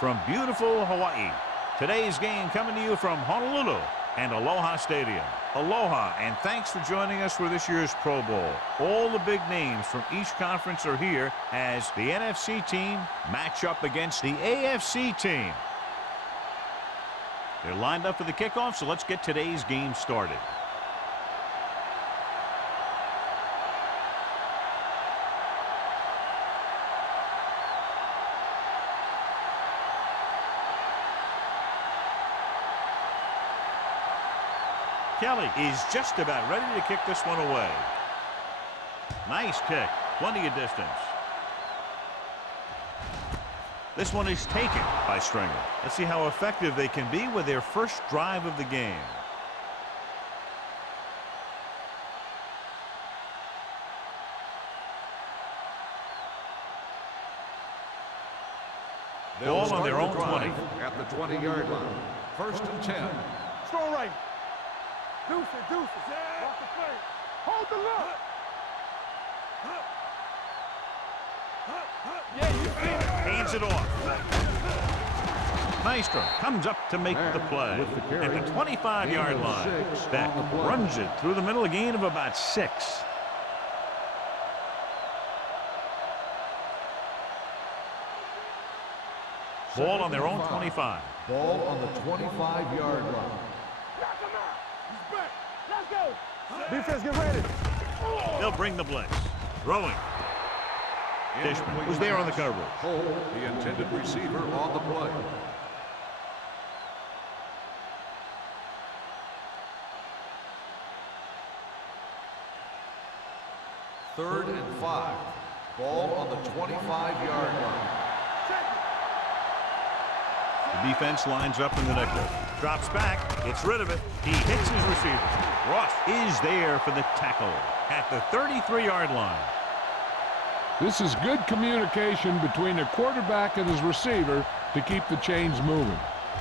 from beautiful Hawaii. Today's game coming to you from Honolulu and Aloha Stadium. Aloha, and thanks for joining us for this year's Pro Bowl. All the big names from each conference are here as the NFC team match up against the AFC team. They're lined up for the kickoff, so let's get today's game started. Kelly is just about ready to kick this one away. Nice kick. Plenty of distance. This one is taken by Stringer. Let's see how effective they can be with their first drive of the game. Ball on their own 20. At the 20-yard line. 1st and 10. Strong right. Deuces. Walk the play. Hold the look. Yeah, you see it. Hands it off. Maestro comes up to make the play at the 25-yard line. Beck runs it through the middle, a gain of about 6. Ball on their own 25. Ball on the 25-yard line. Defense, get ready. They'll bring the blitz. Throwing. Dishman was there on the coverage. Hold the intended receiver on the play. Third and 5. Ball on the 25-yard line. The defense lines up in the nickel. Drops back. Gets rid of it. He hits his receiver. Ross is there for the tackle at the 33-yard line. This is good communication between the quarterback and his receiver to keep the chains moving.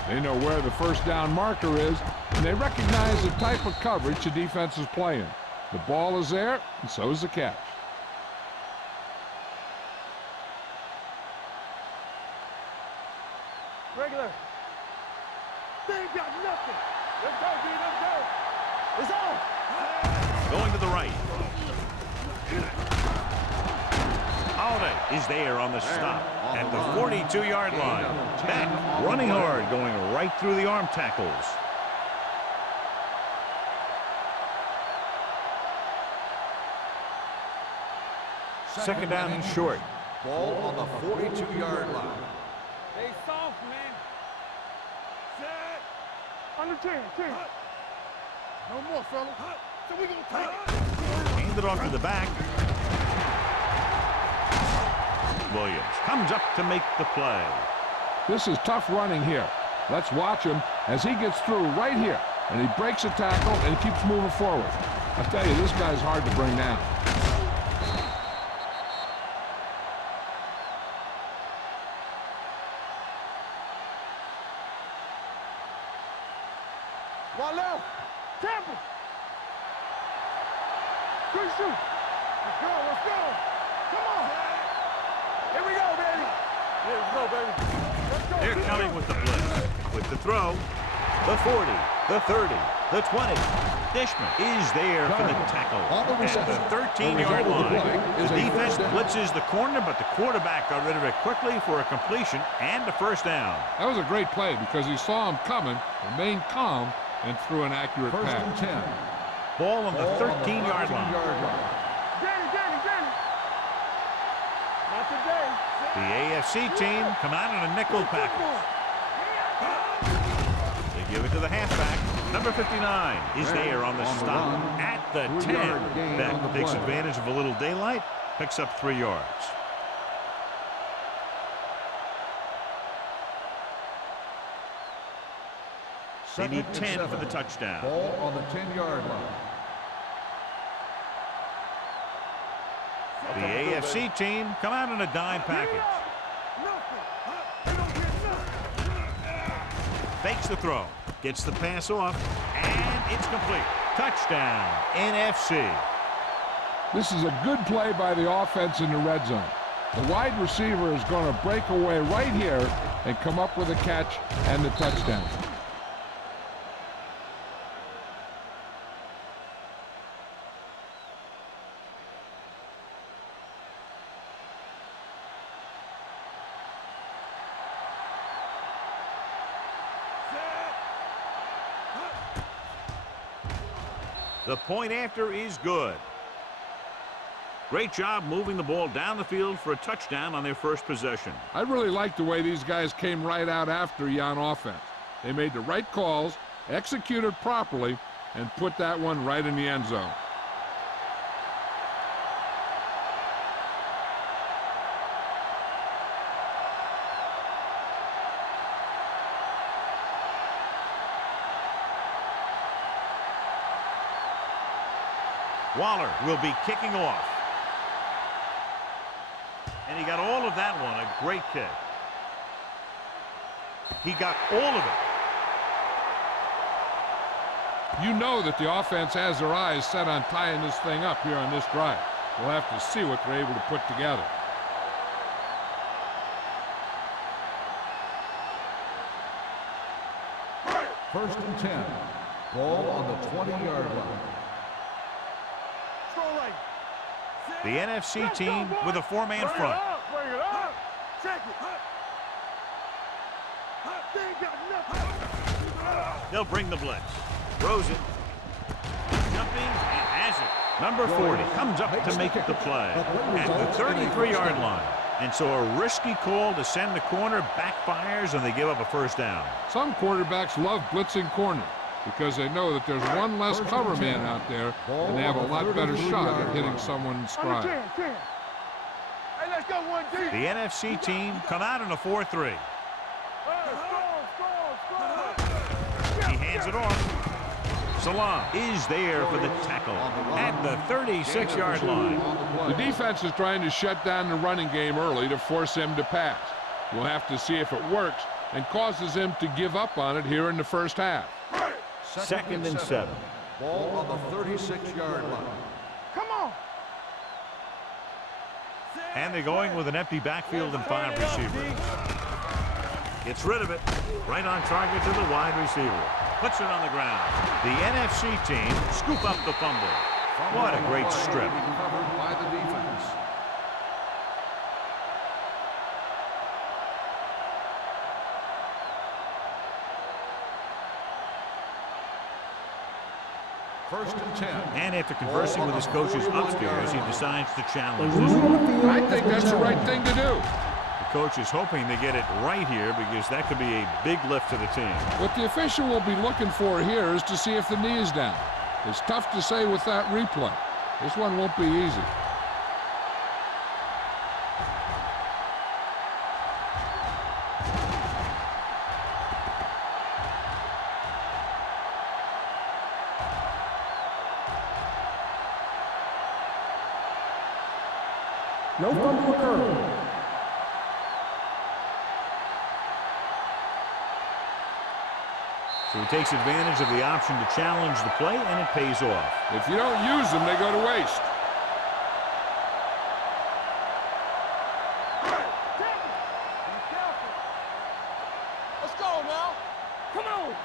They know where the first down marker is, and they recognize the type of coverage the defense is playing. The ball is there, and so is the catch. Regular. They ain't got nothing. Let's go, D. Let's go. It's on. Going to the right. Holiday is there on the stop at the 42-yard line. Back running hard, going right through the arm tackles. Second down and short. Ball on the 42-yard line. Stay soft, man. Set. Under 10. No more, fella. So we gonna take it. Hand it off to the back. Williams comes up to make the play. This is tough running here. Let's watch him as he gets through right here, and he breaks a tackle and keeps moving forward. I tell you, this guy's hard to bring down. One left. Tampa. Good shoot. Let's go. Come on. Here we go, baby. Here we go, baby. Let's go. They're coming with the blitz. With the throw, the 40, the 30, the 20. Dishman is there for the tackle at the 13-yard line. The defense blitzes the corner, but the quarterback got rid of it quickly for a completion and a first down. That was a great play because he saw him coming, remained calm, and threw an accurate First pass. and 10. Ball on the 13-yard line. Danny. Not today. The AFC team come out in a nickel package. They give it to the halfback. Number 59 is there on the stop at the 10. Beck takes advantage of a little daylight, picks up 3 yards. They need 10 for the touchdown. Ball on the 10-yard line. The AFC team come out in a dime package. Fakes the throw, gets the pass off, and it's complete. Touchdown, NFC. This is a good play by the offense in the red zone. The wide receiver is going to break away right here and come up with a catch and the touchdown. The point after is good. Great job moving the ball down the field for a touchdown on their first possession. I really like the way these guys came right out after you on offense. They made the right calls, executed properly, and put that one right in the end zone. Waller will be kicking off. And he got all of that one. A great kick. He got all of it. You know that the offense has their eyes set on tying this thing up here on this drive. We'll have to see what they're able to put together. First and 10. Ball on the 20-yard line. The NFC team with a four-man front. Bring it up. Check it. They ain't got nothing. They'll bring the blitz. Throws it. Jumping and has it. Number 40 comes up to make the play at the 33-yard line. And so a risky call to send the corner backfires, and they give up a first down. Some quarterbacks love blitzing corners because they know that there's one less cover man out there, and they have a lot better shot at hitting someone in stride. Hey, let's go one deep. The NFC team come out in a 4-3. He hands it off. Salam is there for the tackle at the 36-yard line. The defense is trying to shut down the running game early to force him to pass. We'll have to see if it works and causes him to give up on it here in the first half. Second and 7. Ball on the 36-yard line. Come on. And they're going with an empty backfield and 5 receivers. Gets rid of it. Right on target to the wide receiver. Puts it on the ground. The NFC team scoop up the fumble. What a great strip. Covered by the defense. First and 10. And after conversing with his coaches upstairs, he decides to challenge. I think that's the right thing to do. The coach is hoping they get it right here because that could be a big lift to the team. What the official will be looking for here is to see if the knee is down. It's tough to say with that replay. This one won't be easy. No fumble occurred. So he takes advantage of the option to challenge the play, and it pays off. If you don't use them, they go to waste. Let's go now. Come on.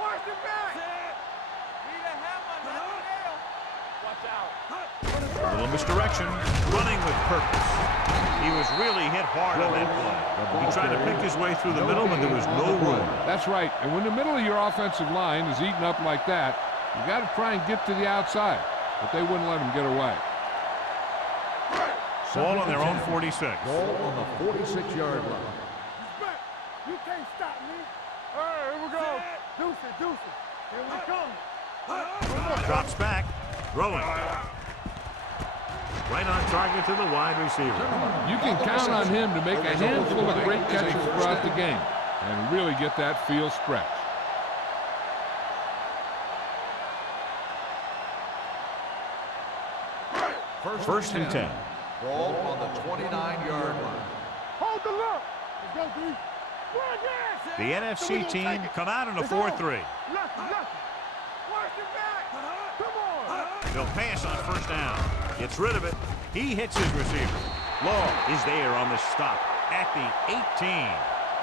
Watch the back. Need a hammer, not a nail. Watch out. A little misdirection, running with purpose. He was really hit hard on that play. He tried to pick his way through the middle, but there was no room. That's right. And when the middle of your offensive line is eaten up like that, you got to try and get to the outside. But they wouldn't let him get away. Ball on their own 46. Ball on the 46-yard line. You can't stop me. All right, here we go. Deuce it, deuce it. Here we come. Drops back, throwing. Right on target to the wide receiver. You can count on him to make a handful of great catches throughout the game and really get that field stretch. First and 10. Ball on the 29-yard line. Hold the look. Let's go, D. The NFC team come out in a 4-3. Lucky. Watch your back. Come on. They'll pass on first down. Gets rid of it. He hits his receiver. Law is there on the stop at the 18.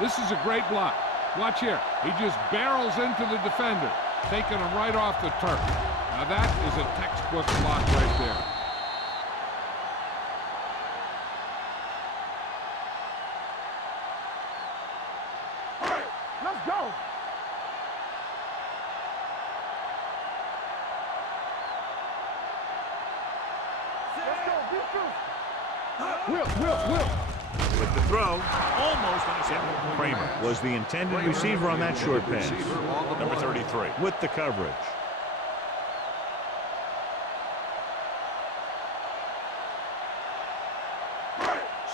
This is a great block. Watch here. He just barrels into the defender, taking him right off the turf. Now that is a textbook block right there. Let's go. Will. With the throw, almost intercepted. Kramer was the intended receiver on that short pass. Number 33 with the coverage.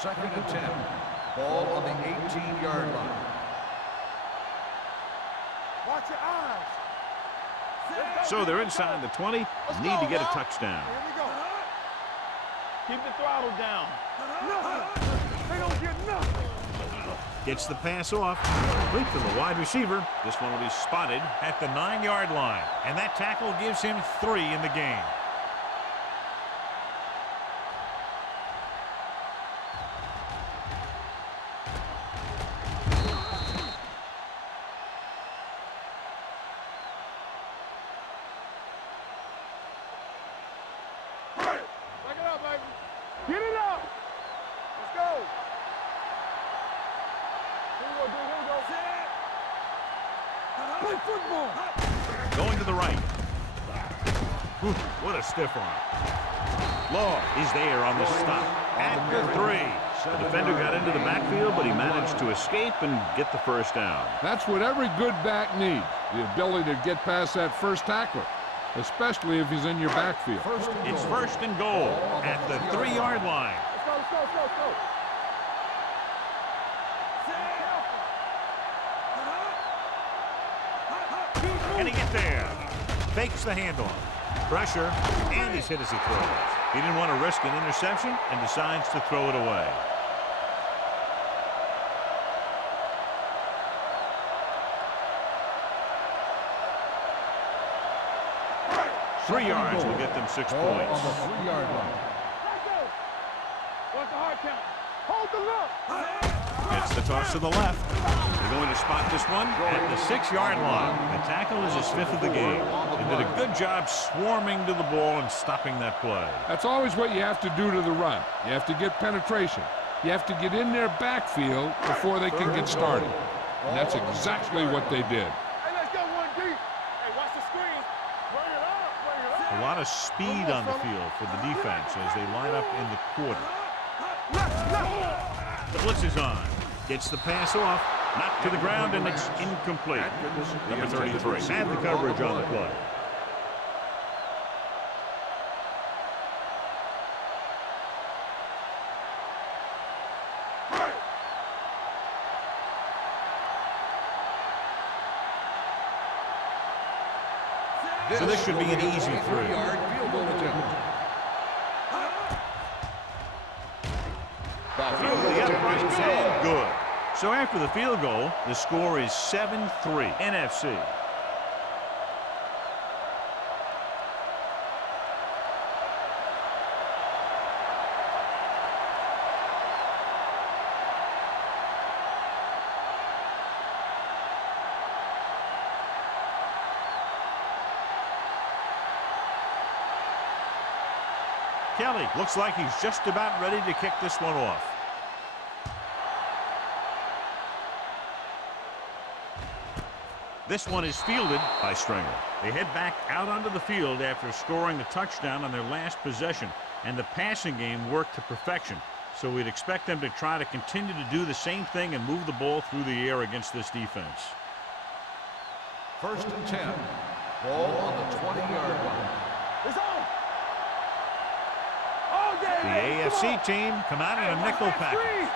Second and 10. Ball on the 18-yard line. Watch your eyes. So they're inside the 20. Need to get a touchdown. Here we go. Keep the throttle down. Nothing. They don't get nothing. Gets the pass off. Complete to the wide receiver. This one will be spotted at the 9-yard line. And that tackle gives him 3 in the game. Get it up. Let's go. Here we go. Play football. Going to the right. Whew, what a stiff arm. Law is there on the stop at the 3. The defender got into the backfield, but he managed to escape and get the first down. That's what every good back needs, the ability to get past that first tackler, especially if he's in your backfield. It's first and goal at the 3-yard line. Let's go. Can he get there? Fakes the handoff. Pressure, and he's hit as he throws. He didn't want to risk an interception and decides to throw it away. Three yards will get them 6 Ball on points. the 3-yard line. What's the hard count? Hold the look. It's the toss to the left. They're going to spot this one at the 6-yard line. The tackle is his 5th of the game. They did a good job swarming to the ball and stopping that play. That's always what you have to do to the run. You have to get penetration. You have to get in their backfield before they can get started. And that's exactly what they did. Hey, let's go one deep. Hey, watch the screen. Bring it up. A lot of speed on the field for the defense as they line up in the quarter. The blitz is on. Gets the pass off. Knocked to the ground, and it's incomplete. Number 33 had the coverage on the play. So this should be an easy 3. Field goal attempt. Through the uprights and good. So after the field goal, the score is 7-3 NFC. Kelly looks like he's just about ready to kick this one off. This one is fielded by Stringer. They head back out onto the field after scoring the touchdown on their last possession, and the passing game worked to perfection. So we'd expect them to try to continue to do the same thing and move the ball through the air against this defense. First and 10. Ball on the 20-yard line. It's on. The AFC team come out in a nickel package.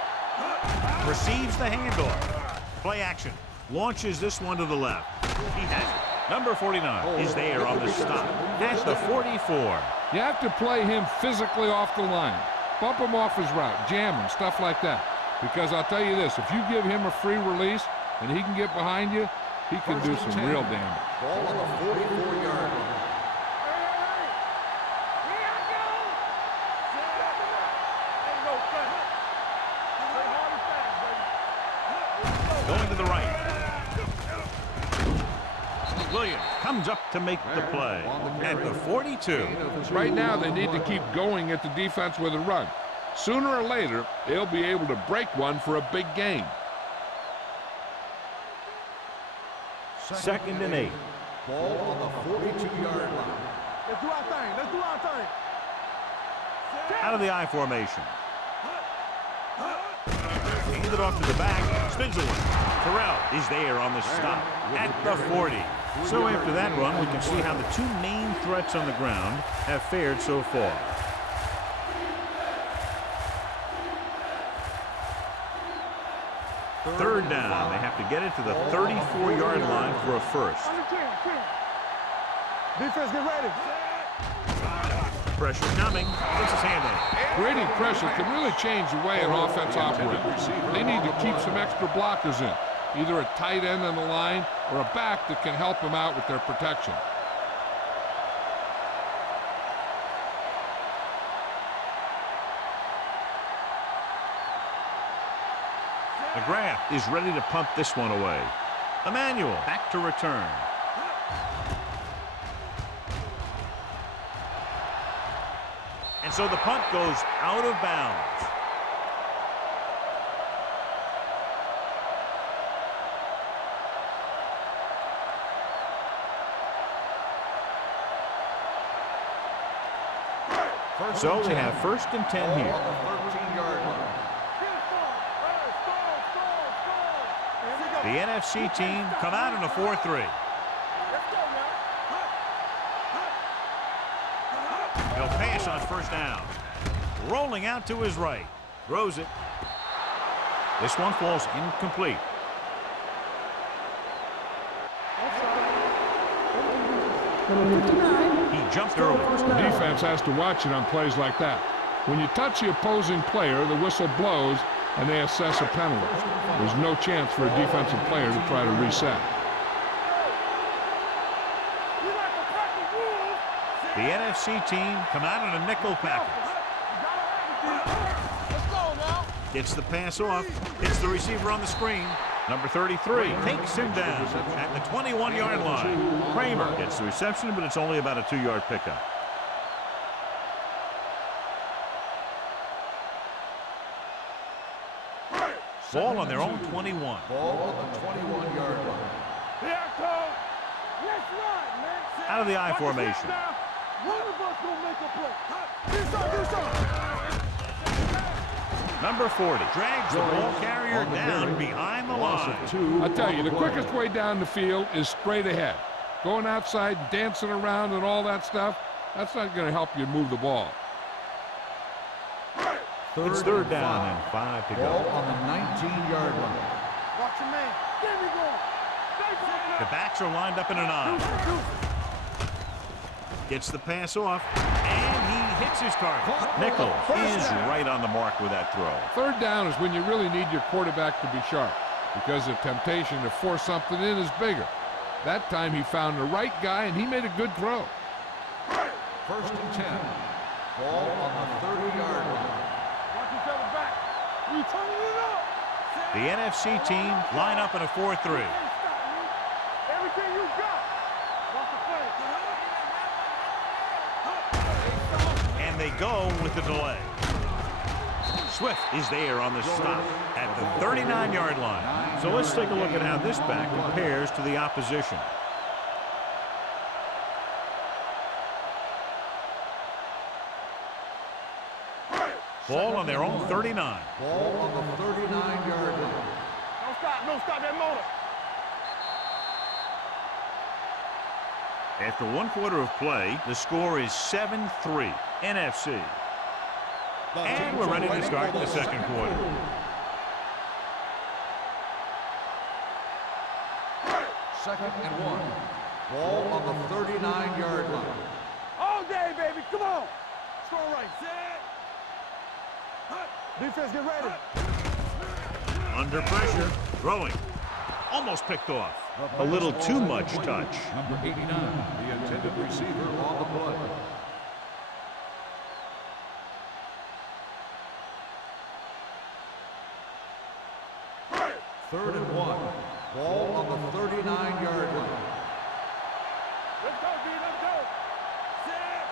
Receives the handoff. Play action. Launches this one to the left. He has it. Number 49 is there on the stop. That's the 44. You have to play him physically off the line. Bump him off his route, jam him, stuff like that. Because I'll tell you this, if you give him a free release and he can get behind you, he can do some real damage. Ball on the 44-yard line. going to the right. Williams comes up to make the play at the 42. Right now, they need to keep going at the defense with a run. Sooner or later, they'll be able to break one for a big gain. 2nd and 8. Ball on the 42-yard line. Let's do our thing. Let's do our thing. Out of the I formation. Hand it off to the back. Spins away. Terrell is there on the stop at the 40. So after that run, we can see how the two main threats on the ground have fared so far. Third down. They have to get it to the 34-yard line for a first. Defense, get ready. Pressure coming. Gets his hand in. Grading pressure can really change the way an offense operates. They need to keep some extra blockers in, either a tight end on the line or a back that can help them out with their protection. McGrath is ready to punt this one away. Emmanuel back to return. And so the punt goes out of bounds. So they have 1st and 10 here. On the 13-yard line. The NFC team come out in a 4-3. He'll pass on 1st down. Rolling out to his right. Throws it. This one falls incomplete. He jumped early. The defense has to watch it on plays like that. When you touch the opposing player, the whistle blows and they assess a penalty. There's no chance for a defensive player to try to reset. The NFC team come out in a nickel package. Let's go now. Gets the pass off. Hits the receiver on the screen. Number 33 takes him down at the 21-yard line. Kramer gets the reception, but it's only about a 2-yard pickup. Ball on their own 21. Ball on the 21-yard line. Here I come. Let's run, man. Out of the I formation. One of us gonna make a play. Do something. Number 40 drags the ball carrier down behind the line. I tell you, the quickest way down the field is straight ahead. Going outside and dancing around and all that stuff, that's not going to help you move the ball. It's 3rd down and 5 to Ball go. on the 19-yard line. Watch your man. There we go. The backs are lined up in an I. Gets the pass off, and he hits his target. Nichols is right on the mark with that throw. 3rd down is when you really need your quarterback to be sharp because the temptation to force something in is bigger. That time he found the right guy, and he made a good throw. 1st and 10. Ball on the 30-yard line. Watch each other back. We turning it up. The NFC team line up in a 4-3. Everything you got. Watch the play. And they go with the delay. Swift is there on the stop at the 39-yard line. So let's take a look at how this back compares to the opposition. Ball on their own 39. Ball on the 39-yard line. Don't stop that motor. After 1 quarter of play, the score is 7-3 NFC. And we're ready to start the 2nd quarter. Second and 1. Ball on the 39-yard line. All day, baby. Come on. Strong right. Defense, get ready. Under pressure, throwing. Almost picked off. A little too much touch. Number 89, the intended receiver on the play. 3rd and 1. Ball on the 39-yard line. Let's go, D. Let's go. Set.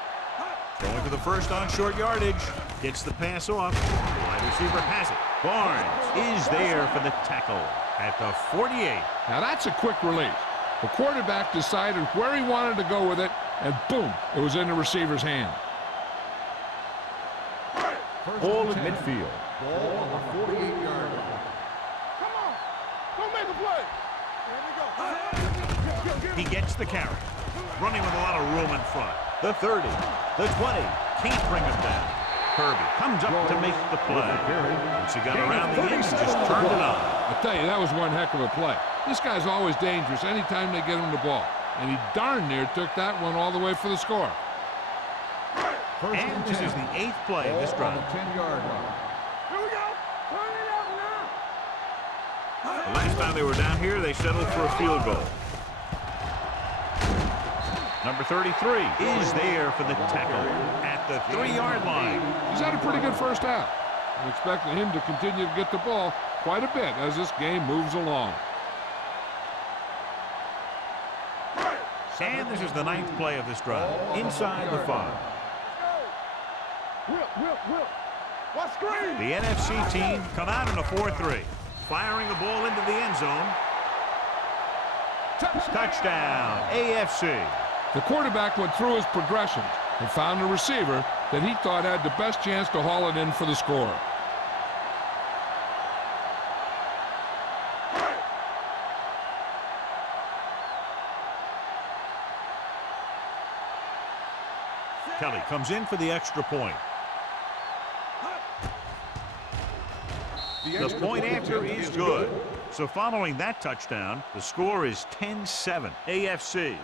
Going for the first on short yardage. Gets the pass off. The wide receiver has it. Barnes is there for the tackle at the 48. Now that's a quick release. The quarterback decided where he wanted to go with it, and boom, it was in the receiver's hand. Ball at midfield. Ball on the 48-yard line. Come on. Don't make a play. Here we go. He gets the carry. Running with a lot of room in front. The 30, the 20. Can't bring him down. Kirby comes up to make the play. Once he got around the end, he just turned it on. I'll tell you, that was one heck of a play. This guy's always dangerous anytime they get him the ball. And he darn near took that one all the way for the score. And this is the 8th play of this drive. On the 10-yard line. Here we go. Turn it up now. The last time they were down here, they settled for a field goal. Number 33 is there for the tackle at the 3-yard line. He's had a pretty good first half. I'm expecting him to continue to get the ball quite a bit as this game moves along. And this is the 9th play of this drive. Inside the 5. Whip. What screen? The NFC team come out in a 4-3. Firing the ball into the end zone. Touchdown, AFC. The quarterback went through his progressions and found a receiver that he thought had the best chance to haul it in for the score. Kelly comes in for the extra point. The point after is good. So following that touchdown, the score is 10-7 AFC.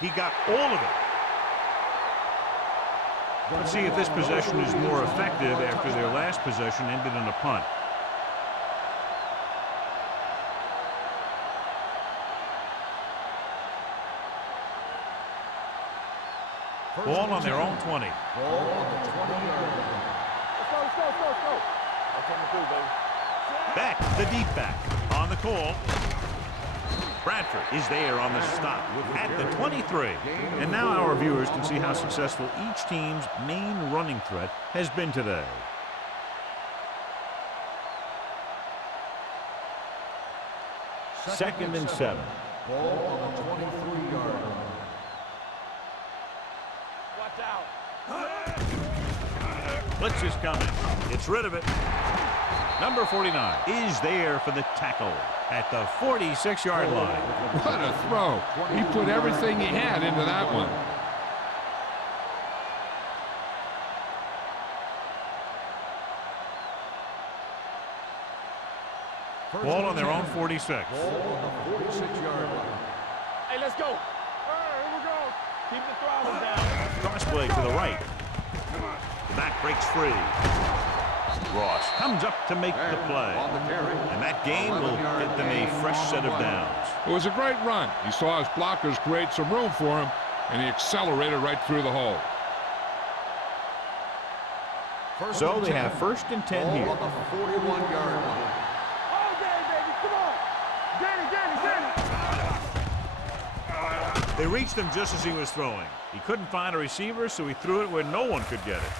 He got all of it. Let's see if this possession is more effective after their last possession ended in a punt. Ball on their own 20. Ball on the 20-yard line. Let's go. That's coming through, baby. Back, the deep back on the call. Bradford is there on the stop at the 23. And now our viewers can see how successful each team's main running threat has been today. Second and 7. Ball on the 23-yard line. Watch out. Blitz is coming. Gets rid of it. Number 49 is there for the tackle at the 46-yard line. What a throw. He put everything he had into that one. Ball on their own 46. Ball on the 46-yard line. Hey, let's go. All right, here we go. Keep the throttle down. Crossplay to the right. The back breaks free. Ross comes up to make the play. And that gain will get them a fresh set of downs. It was a great run. He saw his blockers create some room for him, and he accelerated right through the hole. So they have 1st and 10 Ball here. on the 41-yard line. All day, baby. Come on. Danny. They reached him just as he was throwing. He couldn't find a receiver, so he threw it where no one could get it.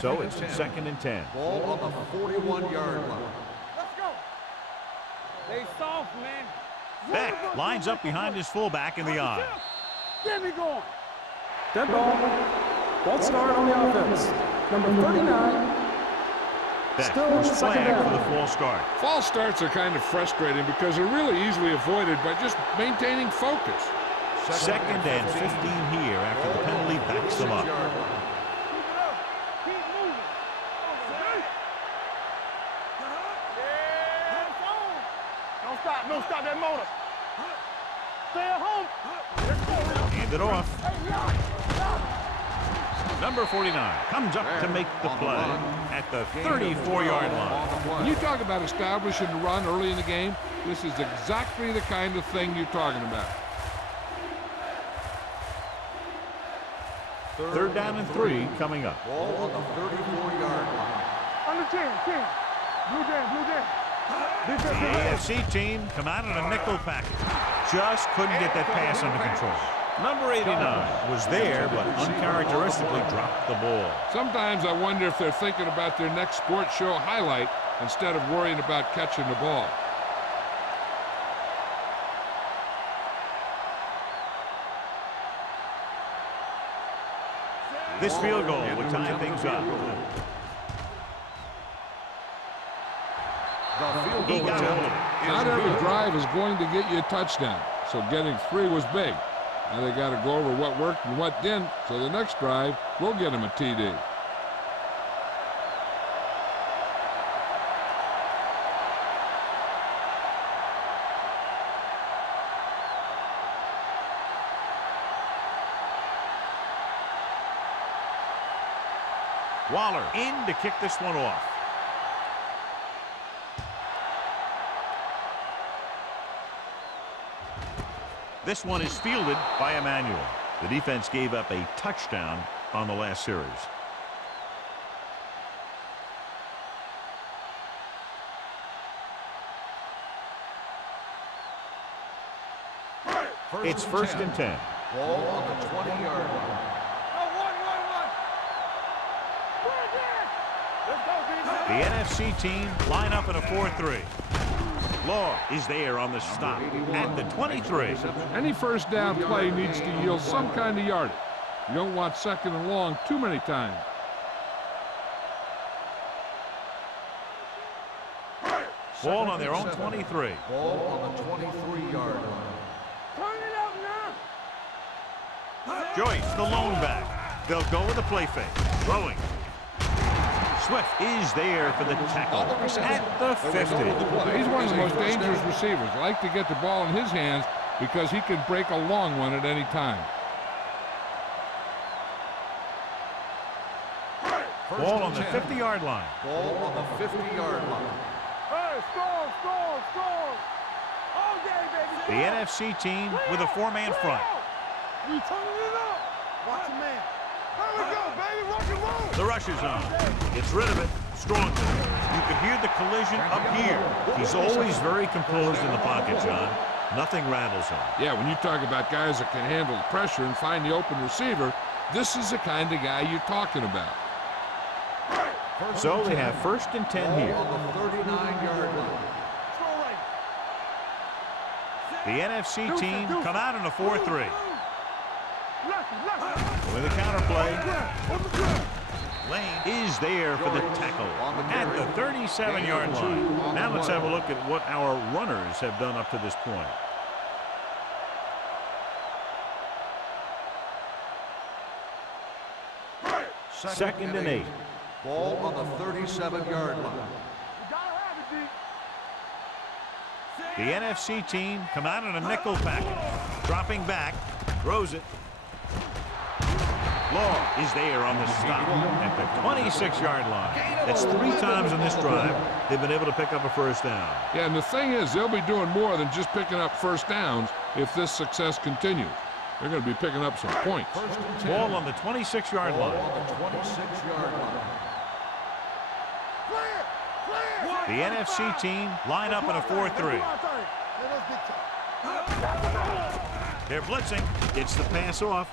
So it's 2nd and 10. Ball on the 41-yard line. Let's go. They soft, man. Beck lines up behind his fullback in the eye. Get me going. Dead ball. False start on the offense. Number 39. Beck Still was second flagged for down. the false start. False starts are kind of frustrating because they're really easily avoided by just maintaining focus. Second and 15 here after the penalty backs them up. Don't stop that motor. Stay at home. Hand it off. Number 49 comes up to make the play at the 34-yard line. When you talk about establishing the run early in the game, this is exactly the kind of thing you're talking about. Third down and 3 coming up. Ball on the 34-yard line. Under 10. Blue jam. The AFC team come out in a nickel package. Just couldn't get that pass under control. Number 89 was there, but uncharacteristically dropped the ball. Sometimes I wonder if they're thinking about their next sports show highlight instead of worrying about catching the ball. This field goal would tie things up. He got hold of it. Not every drive is going to get you a touchdown, so getting 3 was big. Now they got to go over what worked and what didn't, so the next drive will get him a TD. Waller in to kick this one off. This one is fielded by Emmanuel. The defense gave up a touchdown on the last series. It's first and 10. Ball on the 20-yard line. The NFC team line up in a 4-3. Law is there on the stop at the 23. Any first down play needs to yield some kind of yardage. You don't want second and long too many times. Ball on their own 23. Ball on the 23-yard line. Turn it up now. Joyce, the lone back. They'll go with a play fake. Throwing. Swift is there for the tackle at the 50. He's one of the most dangerous receivers. I like to get the ball in his hands because he can break a long one at any time. Ball on the 50-yard line. Ball on the 50-yard line. Hey, score. All day, baby. The NFC team with a 4-man front. We turning it up. Watch the man. Here we go, baby. Rock and roll. The rush is on. Gets rid of it. Strong. You can hear the collision up here. He's always very composed in the pocket, John. Nothing rattles him. Yeah, when you talk about guys that can handle the pressure and find the open receiver, this is the kind of guy you're talking about. So they have first and 10 here. On the 39-yard line. The NFC team come out in a 4-3. With a counter play. Lane is there for the tackle at the 37-yard line. Now let's have a look at what our runners have done up to this point. Second and 8. Ball on the 37-yard line. The NFC team come out in a nickel package. Dropping back. Throws it. Law is there on the stop at the 26-yard line. That's 3 times in this drive they've been able to pick up a first down. Yeah, and the thing is, they'll be doing more than just picking up first downs if this success continues. They're going to be picking up some points. Ball on the 26-yard line. On the 26-yard line. The NFC team line up in a 4-3. They're blitzing. Gets the pass off.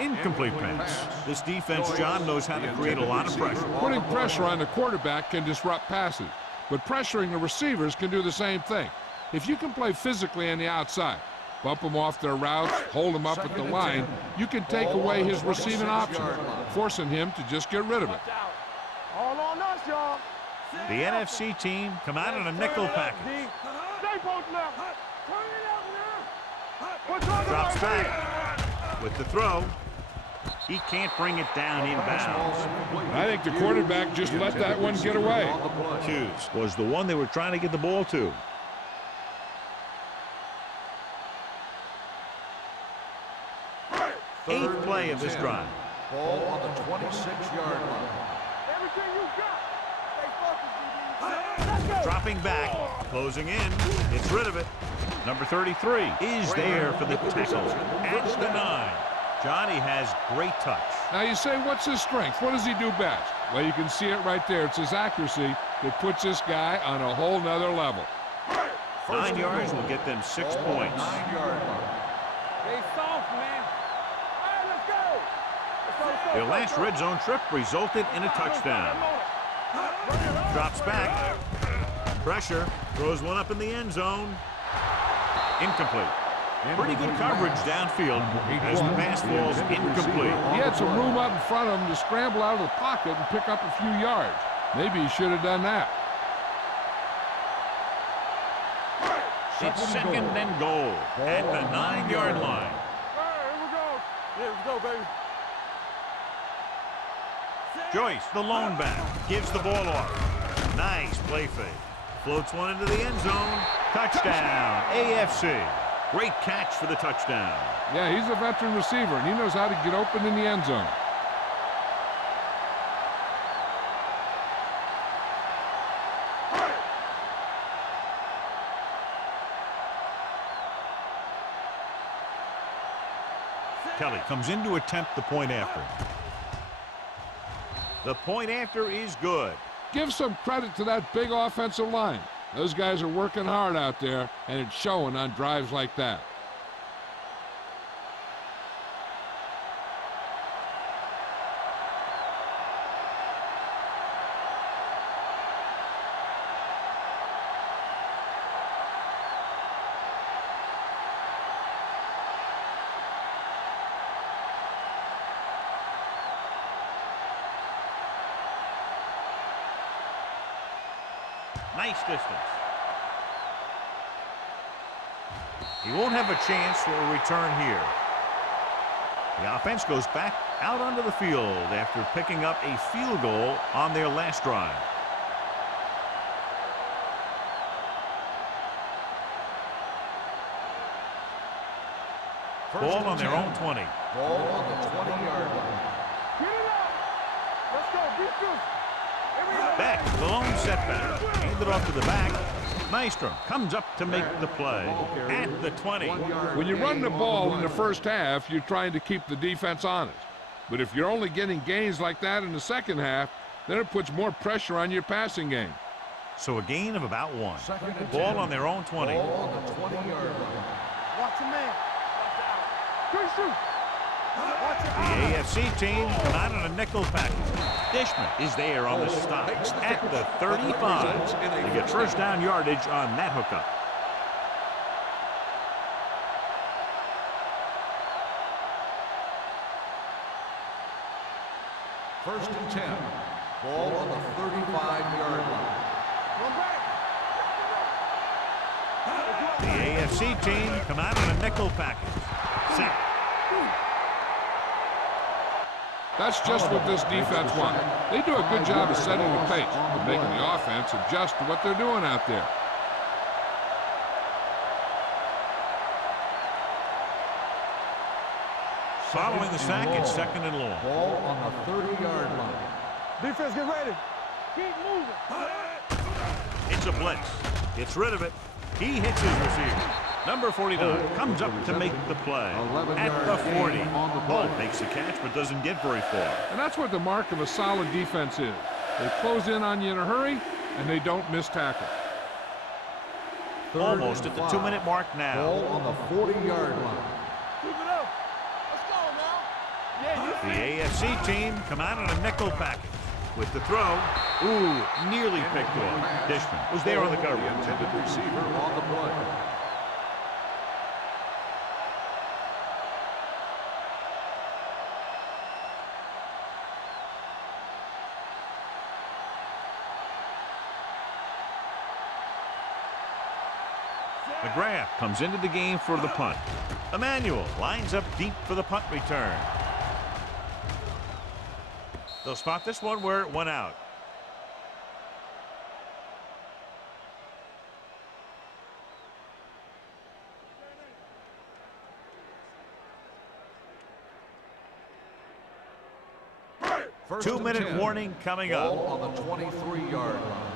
Incomplete pass. This defense, John, knows how to create a lot of pressure. Putting pressure on the quarterback can disrupt passes, but pressuring the receivers can do the same thing. If you can play physically on the outside, bump them off their routes, hold them up at the line, you can take away his receiving options, forcing him to just get rid of it. All on us, y'all. The NFC team come out in a nickel package. Stay posted up. Turn it up now. Drops back with the throw. He can't bring it down inbounds. I think the quarterback just let that one get away. Hughes was the one they were trying to get the ball to. Eighth play of this drive. Ball on the 26-yard line. Everything you got. Stay focused, DB. Dropping back, closing in, gets rid of it. Number 33 is there for the tackle at the 9. Johnny has great touch. Now you say, what's his strength? What does he do best? Well, you can see it right there. It's his accuracy that puts this guy on a whole nother level. 9 yards will get them 6 points. 9-yard line. Stay soft, man. All right, let's go. Their last red zone trip resulted in a touchdown. Drops back. Pressure. Throws one up in the end zone. Incomplete. Pretty good coverage downfield as the pass falls incomplete. He had some room up in front of him to scramble out of the pocket and pick up a few yards. Maybe he should have done that. It's second and goal at the 9-yard line. All right, here we go. Yeah, let's go, baby. Joyce, the lone back, gives the ball off. Nice play fake. Floats one into the end zone. Touchdown, AFC. Great catch for the touchdown. Yeah, he's a veteran receiver, and he knows how to get open in the end zone. Kelly comes in to attempt the point after. The point after is good. Give some credit to that big offensive line. Those guys are working hard out there, and it's showing on drives like that. Nice distance. He won't have a chance for a return here. The offense goes back out onto the field after picking up a field goal on their last drive. Ball on their own 20. Ball on the 20-yard line. Get it up. Let's go. Defense. Here we go. Beck, the lone setback. Handed off to the back. Nystrom comes up to make the play at the 20. When you run the ball in the first half, you're trying to keep the defense honest. But if you're only getting gains like that in the second half, then it puts more pressure on your passing game. So a gain of about 1. Second and Ball 10. on their own 20. Ball on the 20-yard line. Watch your man. Watch out. Good shoot. Watch your The eye. AFC team come out on a nickel package. Dishman is there on the stop at the 35 to get first down yardage on that hookup. First and 10. Ball on the 35-yard line. Run back. The AFC team come out on a nickel package. Sack. That's just what this defense wants. They do a good job of setting the pace and making the offense adjust to what they're doing out there. Following the sack, it's second and long. Ball on the 30-yard line. Defense, get ready. Keep moving. It's a blitz. Gets rid of it. He hits his receiver. Number 49 comes up to make the play at the 40. Ball makes the catch but doesn't get very far. And that's what the mark of a solid defense is. They close in on you in a hurry, and they don't miss tackle. Almost at the 2-minute mark now. Ball on the 40-yard line. Keep it up. Let's go now. Yeah, you The AFC team come out on a nickel package. With the throw, ooh, nearly picked off. Dishman was there on the coverage. The intended receiver on the play. McGrath comes into the game for the punt. Emmanuel lines up deep for the punt return. They'll spot this one where it went out. First 2-minute 10. warning coming up. Ball on the 23-yard line.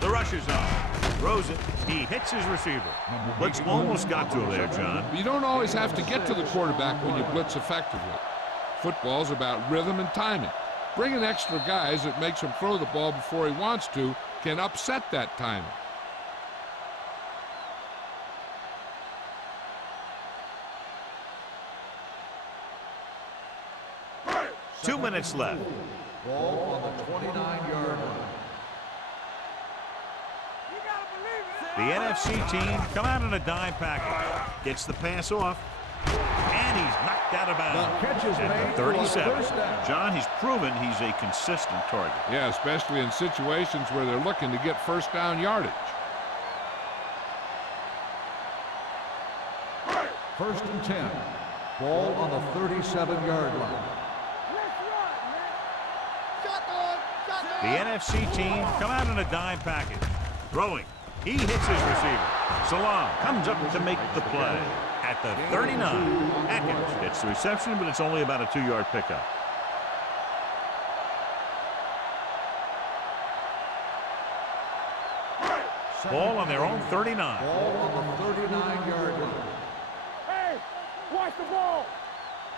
The rush is on. Throws it. He hits his receiver. Blitz almost got to him there, John. You don't always have to get to the quarterback when you blitz effectively. Football's about rhythm and timing. Bringing extra guys that makes him throw the ball before he wants to can upset that timing. Two minutes left. Ball on the 29-yard line. The NFC team come out in a dime package. Gets the pass off. And he's knocked out of bounds at the 37. John, he's proven he's a consistent target. Yeah, especially in situations where they're looking to get first down yardage. First and 10. Ball on the 37-yard line. The NFC team come out in a dime package. Throwing. He hits his receiver. Salam comes up to make the play. At the 39, Atkins gets the reception, but it's only about a 2-yard pickup. Ball on their own 39. Ball on the 39-yard line. Hey, watch the ball.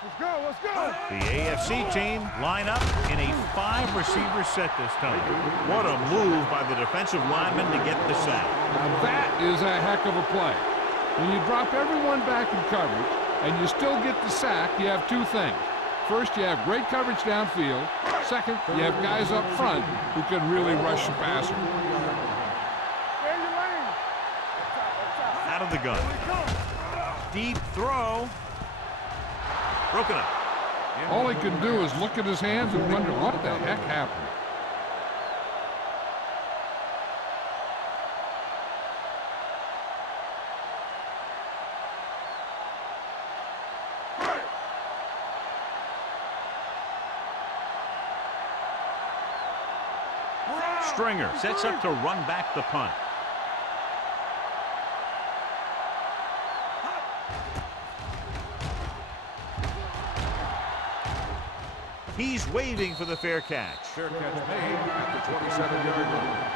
Let's go, let's go. The AFC team line up in a 5-receiver set this time. What a move by the defensive lineman to get the sack. Now that is a heck of a play. When you drop everyone back in coverage and you still get the sack, you have two things. First, you have great coverage downfield. Second, you have guys up front who can really rush the passer. Out of the gun. Deep throw. Broken up. All he can do is look at his hands and wonder what the heck happened. Stringer sets up to run back the punt. He's waving for the fair catch. Fair catch made at the 27-yard line.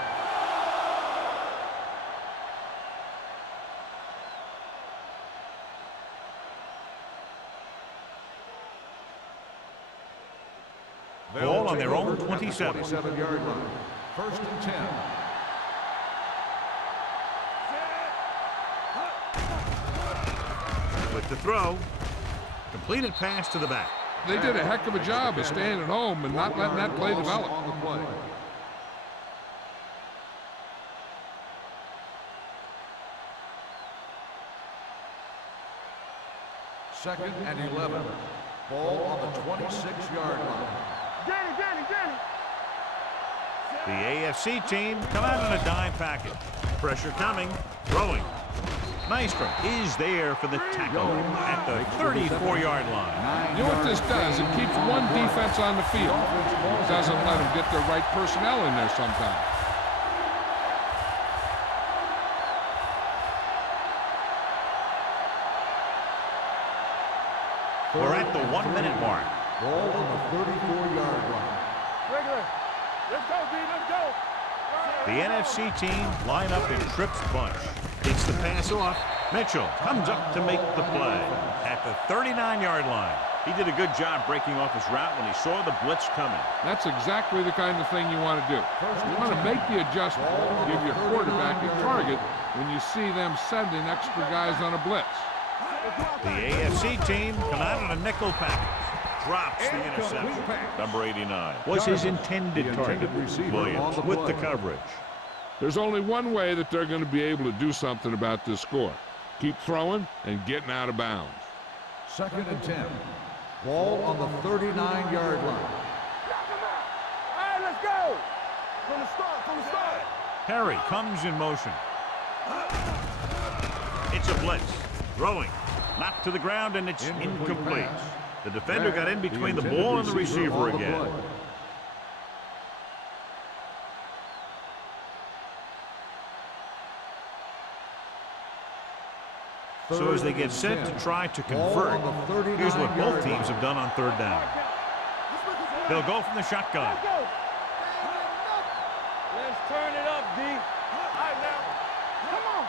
Ball on their own 27. 27-yard line. First and 10. With the throw. Completed pass to the back. They did a heck of a job of staying at home and not letting that play develop. On the play. Second and 11. Ball on the 26-yard line. Danny. The AFC team come out in a dime package. Pressure coming. Throwing. Nystrom is there for the tackle at the 34-yard line. You know what this does? It keeps one defense on the field. It doesn't let them get the right personnel in there sometimes. We're at the 1-minute mark. Ball on the 34-yard line. Regular. Let's go, D, let's go. The NFC team line up in trips bunch. Gets the pass off. Mitchell comes up to make the play at the 39-yard line. He did a good job breaking off his route when he saw the blitz coming. That's exactly the kind of thing you want to do. You want to make the adjustment, give your quarterback a target when you see them sending extra guys on a blitz. The AFC team come out in a nickel package. Drops the interception. Number 89 was his intended target. Williams with the coverage. There's only one way that they're going to be able to do something about this score. Keep throwing and getting out of bounds. Second and 10. Ball on the 39-yard line. All right, let's go. From the start. Perry comes in motion. It's a blitz. Throwing. Knocked to the ground, and it's incomplete. The defender got in between the ball and the receiver again. So as they get set to try to convert, here's what both teams have done on third down. They'll go from the shotgun. Let's turn it up, D. All right, now. Come on.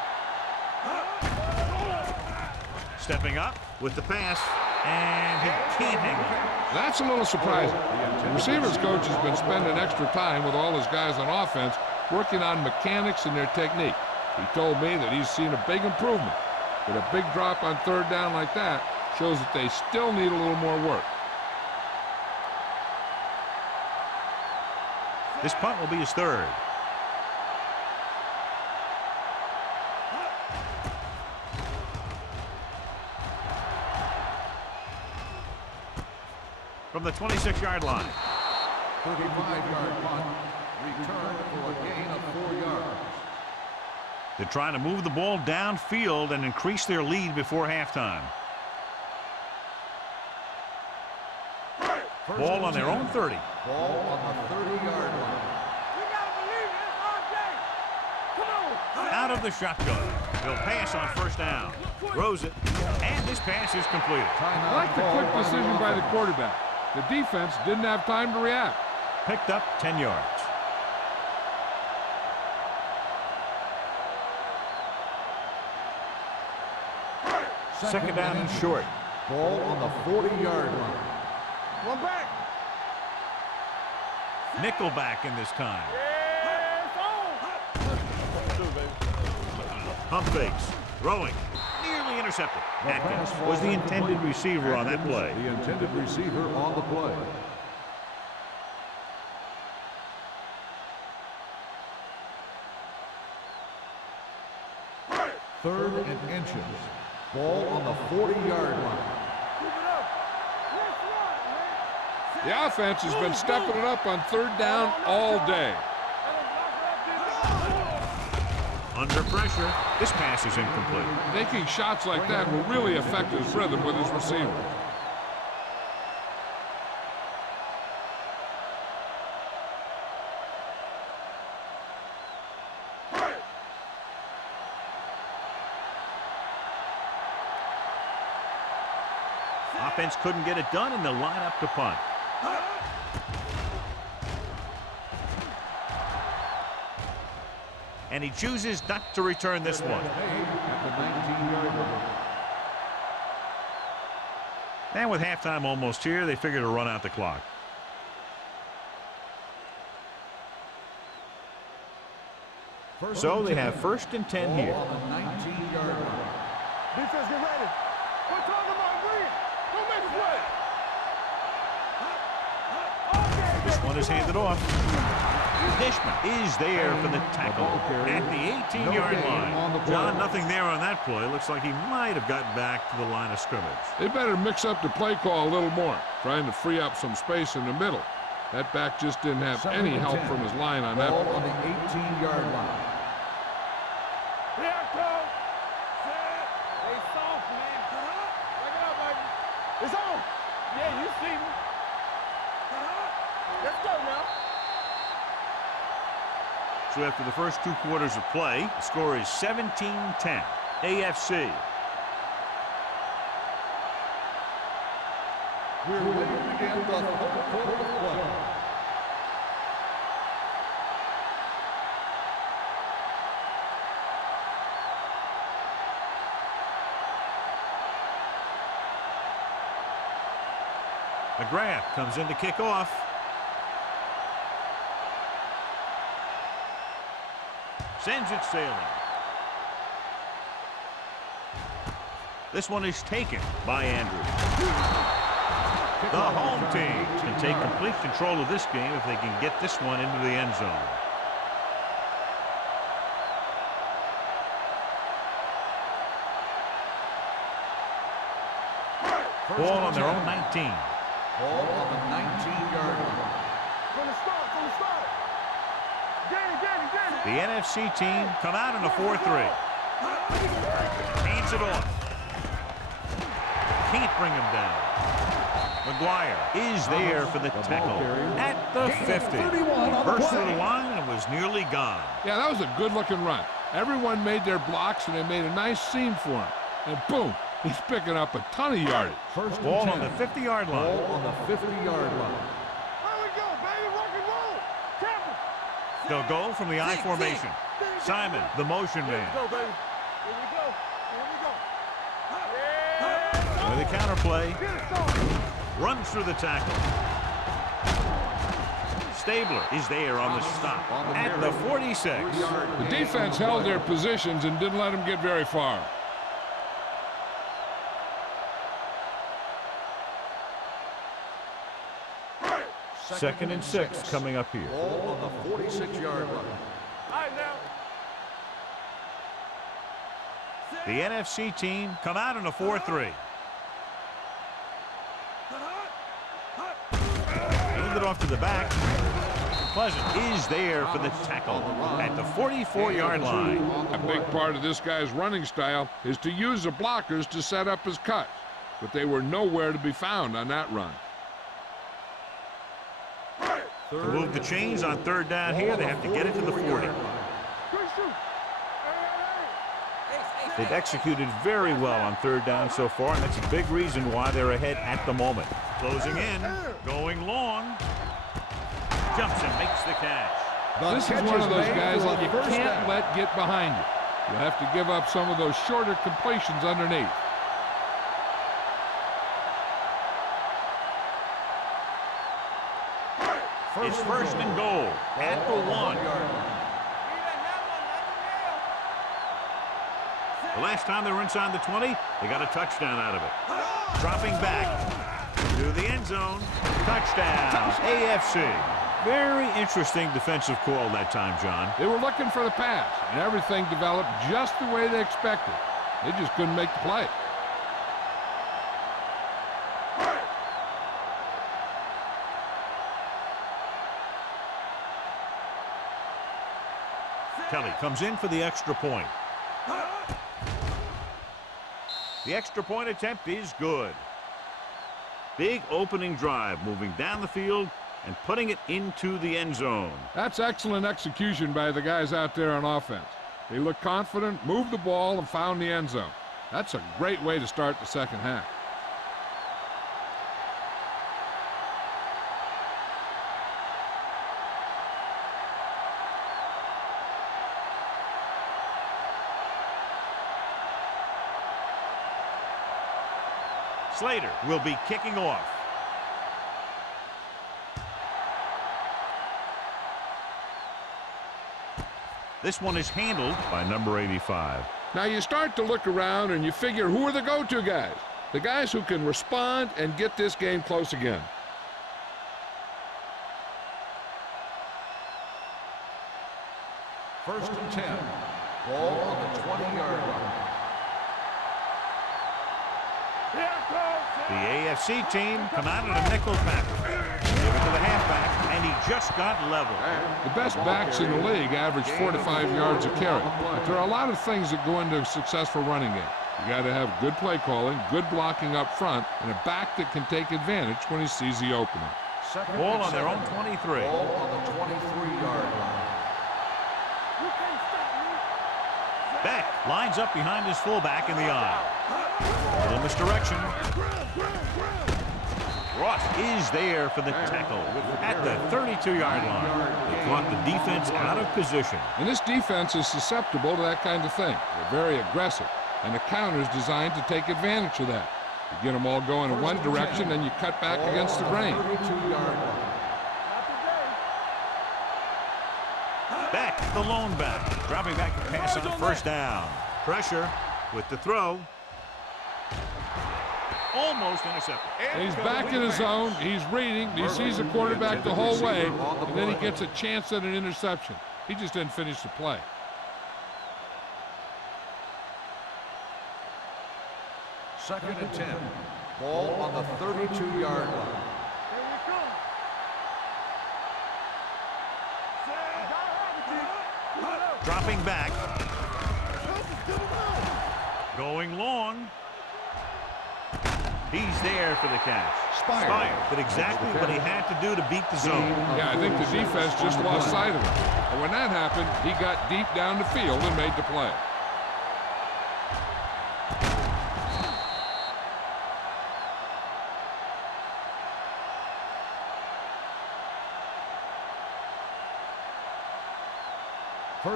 Stepping up with the pass, and he can't hang on. That's a little surprising. The receivers coach has been spending extra time with all his guys on offense working on mechanics and their technique. He told me that he's seen a big improvement. But a big drop on third down like that shows that they still need a little more work. This punt will be his third. From the 26-yard line. 35-yard punt. Return for a gain of 4 yards. They're trying to move the ball downfield and increase their lead before halftime. Ball on their own 30. Ball on the 30-yard line. We gotta believe it. It's our day. Come on. Out of the shotgun. They'll pass on first down. Throws it, and this pass is completed. I like the quick decision by the quarterback. The defense didn't have time to react. Picked up 10 yards. Second down and short. Ball on the 40-yard line. One back. Nickelback in this time. Yeah, it's on. Pump fakes. Throwing. Nearly intercepted. Atkins was the intended receiver on that play. The intended receiver on the play. Third and inches. Ball on the 40-yard line. Keep it up. Let's run, man. The offense has been stepping it up on third down all day. Under pressure. This pass is incomplete. Making shots like that will really affect his rhythm with his receiver. Offense couldn't get it done, and they'll line up to punt. And he chooses not to return this one. At the 19-yard line. And with halftime almost here, they figure to run out the clock. So they have first and 10 here. Ball on the 19-yard line. Defense, get ready. We're talking about green. Don't make us wait. This one is handed off. Dishman is there for the tackle at the 18-yard line. John, nothing there on that play. Looks like he might have gotten back to the line of scrimmage. They better mix up the play call a little more, trying to free up some space in the middle. That back just didn't have any help from his line on that Ball play. on the 18-yard line. Here I come. Set. They soft, man. Back it up, baby. It's on. Yeah, you see me. Let's go now. So after the first 2 quarters of play, the score is 17-10. AFC. We're ready to begin the third quarter of play. McGrath comes in to kick off. Sends it sailing. This one is taken by Andrews. The home team can take complete control of this game if they can get this one into the end zone. Ball on their own 19. Ball on the 19-yard line. From the start. The NFC team come out in a 4-3. Hands it off. Can't bring him down. McGuire is there for the tackle at the 50. Burst through the line and was nearly gone. Yeah, that was a good-looking run. Everyone made their blocks, and they made a nice seam for him. And boom, he's picking up a ton of yardage. First Ball and on the 10. 50-yard line. Ball on the 50-yard line. Here we go, baby. Rock and roll. Tackle. They'll go from the I formation. Simon, the motion man. Go, baby. Here we go. Here we go. With a counterplay. Runs through the tackle. Stabler is there on the stop at the 46. The defense held their positions and didn't let them get very far. Second and 6 coming up here. Ball on the 46-yard line. All right, now. The NFC team come out in a 4-3. Hand it off to the back. Pleasant is there for the tackle at the 44-yard line. A big part of this guy's running style is to use the blockers to set up his cuts, but they were nowhere to be found on that run. To move the chains on third down here, they have to get it to the 40. They've executed very well on third down so far, and that's a big reason why they're ahead at the moment. Closing in, going long. Jumps and makes the catch. This is one of those guys that you can't let get behind you. You have to give up some of those shorter completions underneath. It's first and goal at the 1. The last time they were inside the 20, they got a touchdown out of it. Dropping back to the end zone. Touchdown, AFC. Very interesting defensive call that time, John. They were looking for the pass, and everything developed just the way they expected. They just couldn't make the play. Kelly comes in for the extra point. The extra point attempt is good. Big opening drive, moving down the field and putting it into the end zone. That's excellent execution by the guys out there on offense. They looked confident, moved the ball, and found the end zone. That's a great way to start the second half. Slater will be kicking off. This one is handled by number 85. Now you start to look around and you figure, who are the go-to guys? The guys who can respond and get this game close again. First and 10. Ball on the 20-yard line. The AFC team come out in a nickel package. Give it to the halfback, and he just got level. The best backs in the league average 4 to 5 yards a carry. But there are a lot of things that go into a successful running game. You got to have good play calling, good blocking up front, and a back that can take advantage when he sees the opening. Ball on their own 23. Ball on the 23-yard line. Beck lines up behind his fullback in the aisle. A little misdirection. Ross is there for the tackle at the 32-yard line. They brought the defense out of position. And this defense is susceptible to that kind of thing. They're very aggressive, and the counter is designed to take advantage of that. You get them all going in one direction, then you cut back against the grain. 32-yard line. Beck, the lone back, dropping back to pass on first down. Pressure with the throw. Almost intercepted. And he's back in his zone. He's reading. He sees the quarterback the whole way, and then he gets a chance at an interception. He just didn't finish the play. Second and 10. Ball on the 32-yard line. Dropping back. Going long. He's there for the catch. Spire did exactly what he had to do to beat the zone. Yeah, I think the defense just lost sight of him. And when that happened, he got deep down the field and made the play.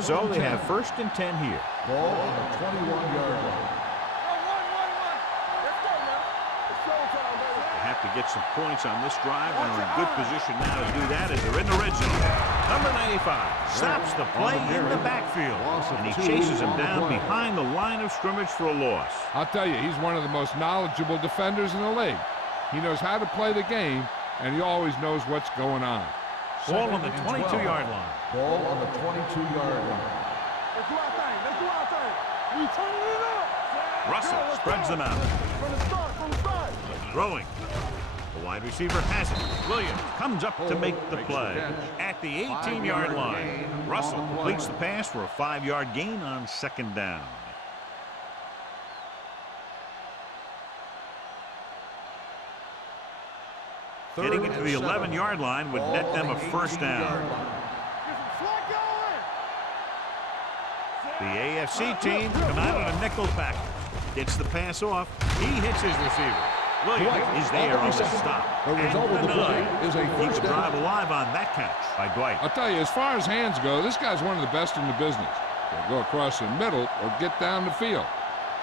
So they have 1st and 10 here. Ball on the 21-yard line. They have to get some points on this drive and are in good position now to do that as they're in the red zone. Number 95 stops the play in the backfield, and he chases him down behind the line of scrimmage for a loss. I'll tell you, he's one of the most knowledgeable defenders in the league. He knows how to play the game, and he always knows what's going on. Ball on the 22-yard line. Ball on the 22-yard line. Let's do our thing. Let's do our thing. We turn it up. Russell spreads them out. From the start. Throwing. The wide receiver has it. Williams comes up to make the play. At the 18-yard line, Russell completes the pass for a 5-yard gain on 2nd down. Getting it to the 11-yard line would net them a 1st down. The AFC team come out in a nickel package. Gets the pass off. He hits his receiver. Williams is there on the stop. The result of the play is a He first can drive down. alive on that catch by Dwight. I'll tell you, as far as hands go, this guy's one of the best in the business. He'll go across the middle or get down the field.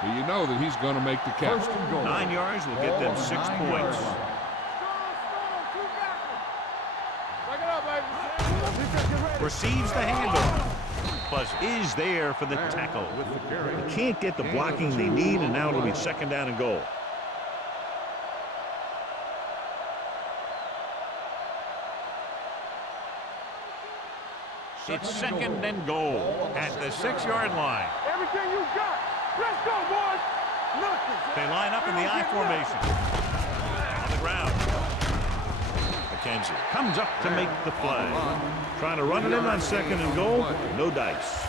But you know that he's going to make the catch. 1st and goal. 9 yards will get them 6 points. Receives the handoff. Pleasant is there for the tackle. They can't get the blocking they need, and now it'll be 2nd down and goal. It's 2nd and goal at the 6-yard line. Everything you got. Let's go, boys. Nothing. They line up in the I formation. On the ground. McKenzie comes up to make the play. Trying to run it in on 2nd and goal. No dice.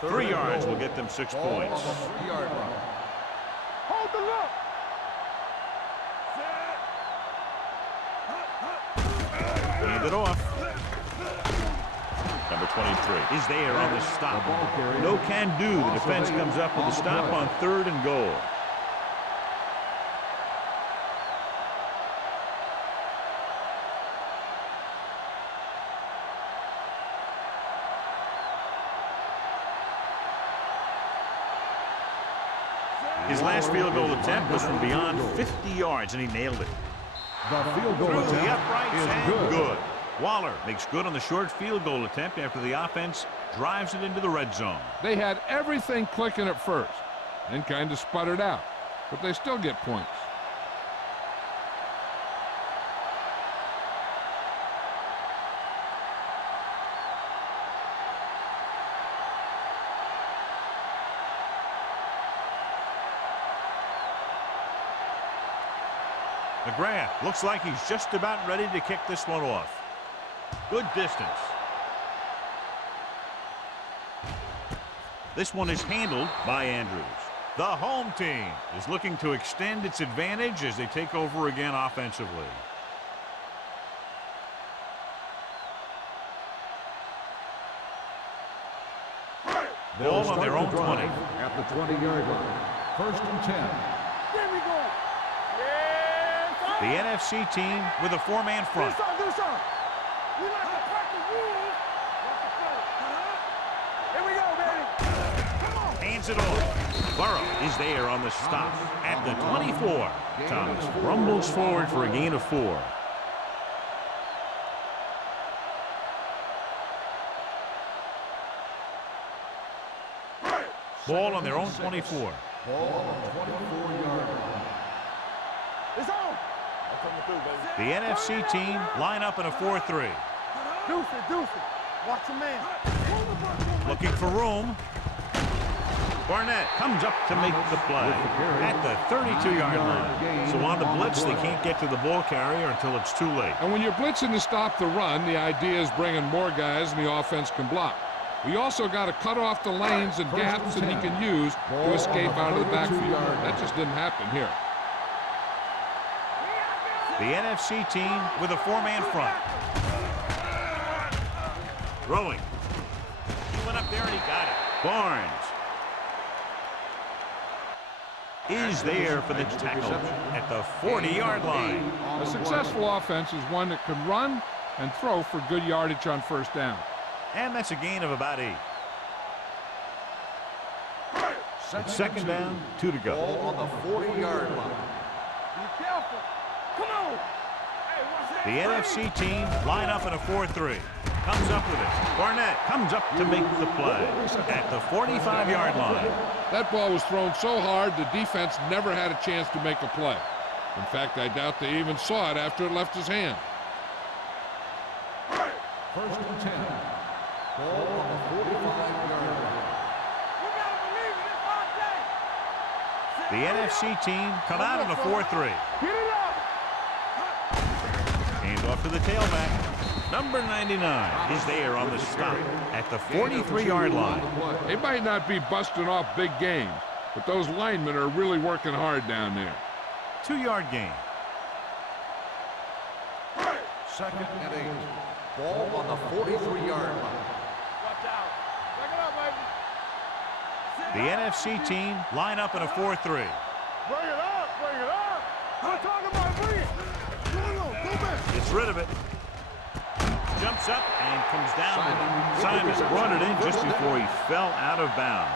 Three yards will get them 6 Ball points. on the 3-yard line. Hold the look. Hand it off. Number 23 is there on the stop. No can do. The defense comes up with a stop on 3rd and goal. His last field goal attempt was from beyond 50 yards, and he nailed it. The field goal Through the attempt uprights is and good. good. Waller makes good on the short field goal attempt after the offense drives it into the red zone. They had everything clicking at first, then kind of sputtered out, but they still get points. McGrath looks like he's just about ready to kick this one off. Good distance. This one is handled by Andrews. The home team is looking to extend its advantage as they take over again offensively. Ball on their own 20. At the 20-yard line. 1st and 10. There we go. Yes, The NFC team with a 4-man front. Do something. We like to break the rules. Here we go, baby. Come on. Hands it off. Burrow is there on the stop at the 24. Thomas rumbles forward for a gain of 4. Ball on their own 24. Ball on the 24-yard line. It's on. The NFC team line up in a 4-3. Deuce it. Watch your man. Looking for room. Barnett comes up to make the play at the 32-yard line. So on the blitz, they can't get to the ball carrier until it's too late. And when you're blitzing to stop the run, the idea is bringing more guys and the offense can block. We also got to cut off the lanes and gaps that he can use to escape out of the backfield. That just didn't happen here. The NFC team with a 4-man front. Throwing. He went up there and he got it. Barnes is there for the tackle at the 40-yard line. A successful offense is one that can run and throw for good yardage on first down. And that's a gain of about 8. It's second down, 2 to go. Ball on the 40-yard line. Be careful. Come on. The NFC team line up in a 4-3. Comes up with it. Barnett comes up to make the play at the 45-yard line. That ball was thrown so hard the defense never had a chance to make a play. In fact, I doubt they even saw it after it left his hand. First and 10. Ball on the 45-yard line. You gotta believe in this hard day. The NFC team come out in a 4-3. Get it up. Hand off to the tailback. Number 99 is there on the stop at the 43-yard line. They might not be busting off big games, but those linemen are really working hard down there. 2-yard gain. Second and 8. Ball on the 43-yard line. Watch out. Back it up, baby. The NFC team line up in a 4-3. Bring it up. Bring it up. I'm talking about bring it. Go back. Gets rid of it. Jumps up and comes down. Simon brought it in just before he fell out of bounds.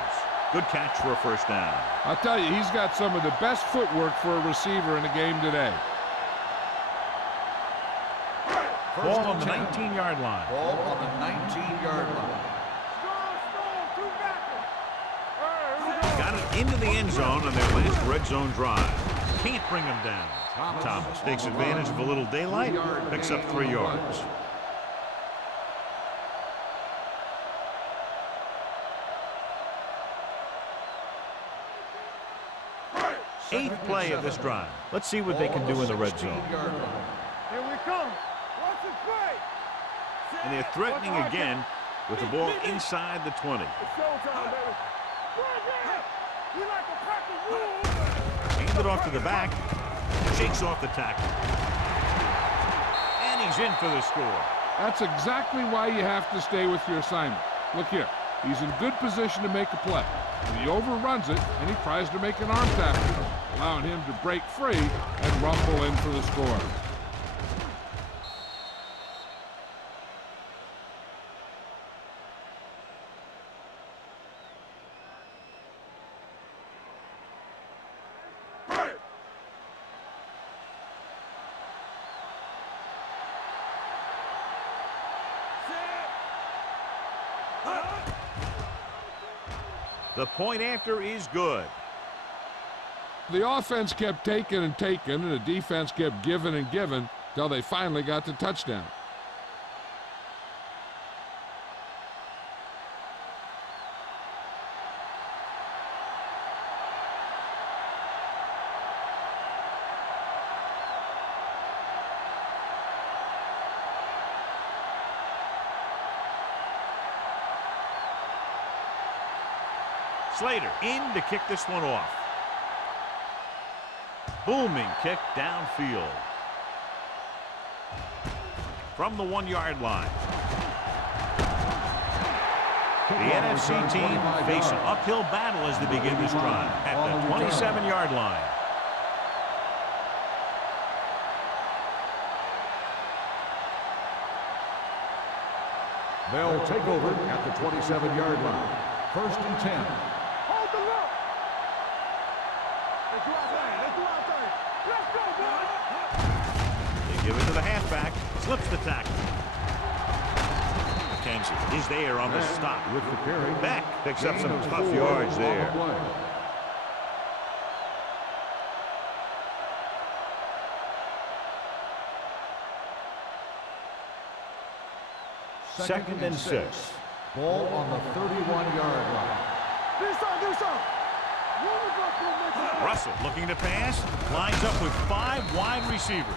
Good catch for a first down. I'll tell you, he's got some of the best footwork for a receiver in the game today. Ball on the 19-yard line. Ball on the 19-yard line. Strong. Two backers. All right, Got it into the end zone on their last red zone drive. Can't bring him down. Thomas takes advantage of a little daylight, picks up 3 yards. Eighth play of this drive. Let's see what they can do in the red zone. Here we come. Watch it play. And they're threatening again with the ball inside the 20. It's showtime, baby. We like a pack of wolves. Hand it off to the back. Shakes off the tackle. And he's in for the score. That's exactly why you have to stay with your assignment. Look here. He's in good position to make a play. And he overruns it, and he tries to make an arm tackle, allowing him to break free and rumble in for the score. The point after is good. The offense kept taking and taking, and the defense kept giving and giving till they finally got the touchdown. Slater in to kick this one off. Booming kick downfield. From the 1-yard line. The NFC team face an uphill battle as they begin this drive at the 27-yard line. They'll take over at the 27-yard line. First and 10. Hold the look. Let's do our thing. Let's go, boys. They give it to the halfback. Slips the tackle. McKenzie is there on the stop. With the carry. Beck picks up some tough yards there. Second and 6. Ball on the 31-yard line. Russell looking to pass. Lines up with 5 wide receivers.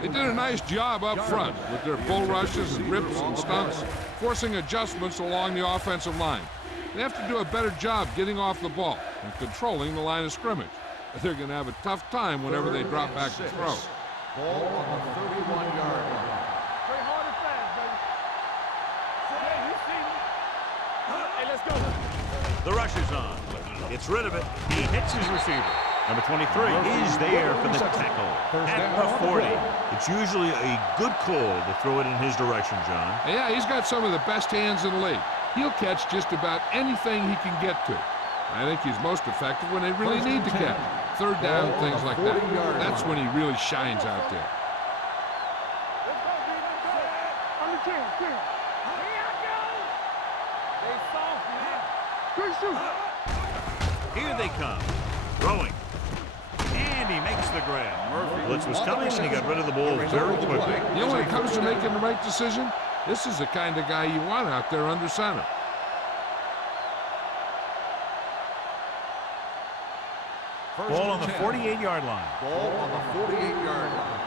They did a nice job up front with their bull rushes and rips and stunts, forcing adjustments along the offensive line. They have to do a better job getting off the ball and controlling the line of scrimmage. They're going to have a tough time whenever they drop back to throw. Ball on the 31-yard line. Play hard and fast, baby. Hey, let's go. The rush is on. Gets rid of it. He hits his receiver. Number 23 is there for the tackle at the 40. It's usually a good call to throw it in his direction, John. Yeah, he's got some of the best hands in the league. He'll catch just about anything he can get to. I think he's most effective when they really need to catch. Third down, things like that. That's when he really shines out there. Let's go, B. Let's go. On the 10. Here I go. They soft, man. Good shoot. Here they come. Throwing. And he makes the grab. Blitz was coming, and he got rid of the ball very quickly. You know, when it comes to making the right decision, this is the kind of guy you want out there under center. Ball on the 48-yard line. Ball on the 48-yard line.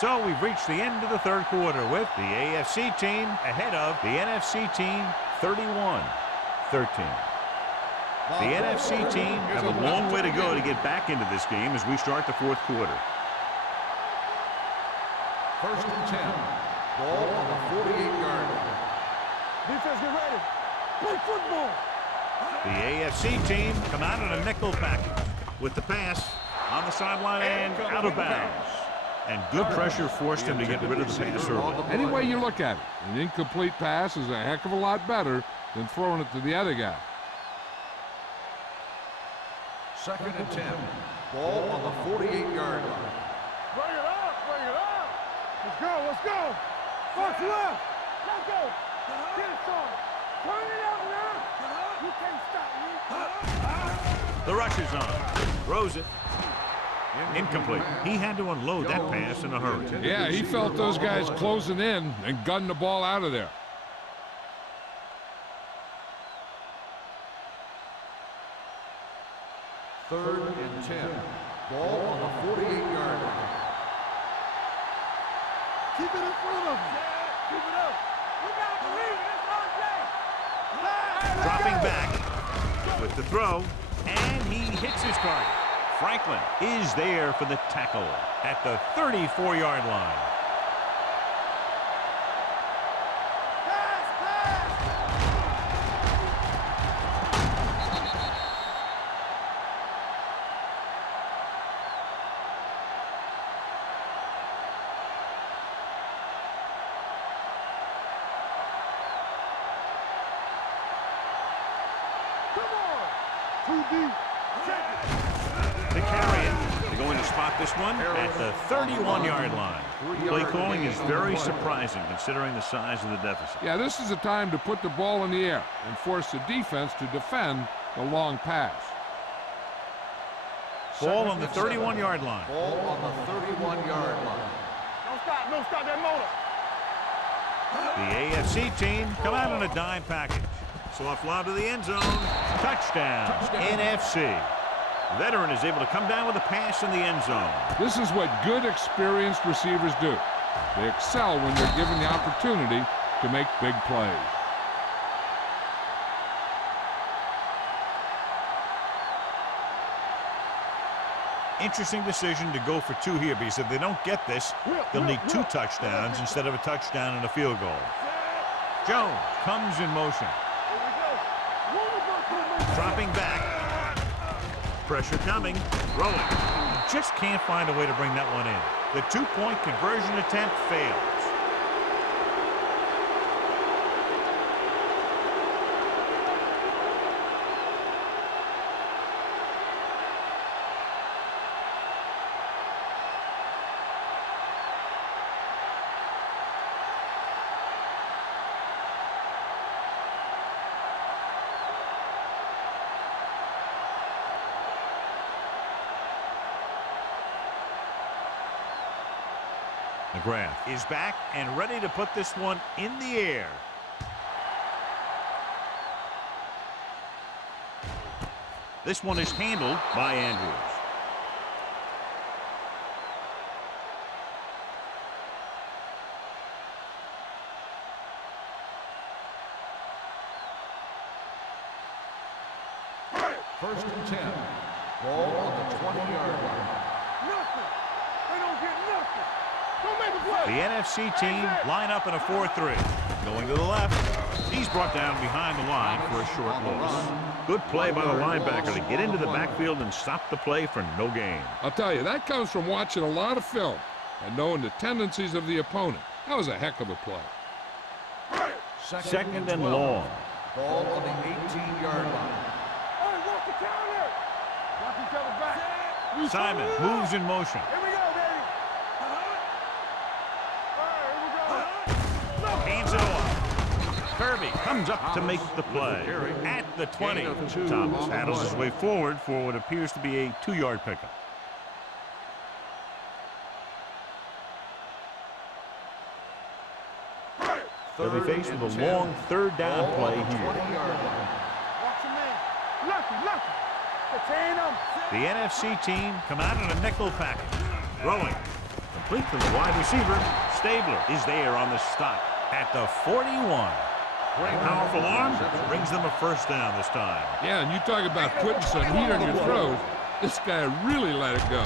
So we've reached the end of the third quarter with the AFC team ahead of the NFC team 31-13. The NFC team have a long way to go to get back into this game as we start the fourth quarter. 1st and 10. Ball on the 48-yard line. Defense, get ready. Play football. The AFC team come out in a nickel package with the pass on the sideline and out of bounds. And good pressure forced him to get rid of the pass early. Any way you look at it, an incomplete pass is a heck of a lot better than throwing it to the other guy. 2nd and 10. Ball on the 48-yard line. Bring it up. Bring it up. Let's go. Let's go. What's left? Let's go. Get it started. Turn it out now. You can't stop me. The rush is on. Throws it. Incomplete. He had to unload that pass in a hurry. Yeah, he felt those guys closing in and gunned the ball out of there. Third and 10. Ball on the 48-yard line. Keep it in front of him. Keep it up. We got to believe it. It's our day. Dropping back with the throw, and he hits his target. Franklin is there for the tackle at the 34-yard line. Too deep. To carry it, they're going to spot this one at the 31-yard line. Play calling is very surprising considering the size of the deficit. Yeah, this is a time to put the ball in the air and force the defense to defend the long pass. Ball on the 31-yard line. Ball on the 31-yard line. Don't stop that motor. The AFC team come out on a dime package. Soft lob to the end zone. Touchdown. NFC. Veteran is able to come down with a pass in the end zone. This is what good, experienced receivers do. They excel when they're given the opportunity to make big plays. Interesting decision to go for 2 here, because if they don't get this, they'll need 2 touchdowns instead of a touchdown and a field goal. Jones comes in motion. Dropping back. Pressure coming. Throwing. He just can't find a way to bring that one in. The 2-point conversion attempt fails. McGrath is back and ready to put this one in the air. This one is handled by Andrews. First and 10. Ball on the 20-yard line. Nothing. They don't get nothing. Don't make a play. The NFC team line up in a 4-3. Going to the left. He's brought down behind the line for a short loss. Good play by the linebacker to get into the backfield and stop the play for no gain. I'll tell you, that comes from watching a lot of film and knowing the tendencies of the opponent. That was a heck of a play. Second and long. Ball on the 18-yard line. Hey, watch the counter. Watch each other back. Simon moves in motion. Here we go, baby. All right, here we go. Hands it off. Kirby comes up to make the play. At the 20, Thomas handles his way forward for what appears to be a 2-yard pickup. They'll be faced with a long third down play here. Watch your man. Lucky. Detain him. The NFC team come out in a nickel package. Throwing. Complete to the wide receiver. Stabler is there on the stop at the 41. Powerful arm brings them a first down this time. Yeah, and you talk about putting some heat on your throws. This guy really let it go.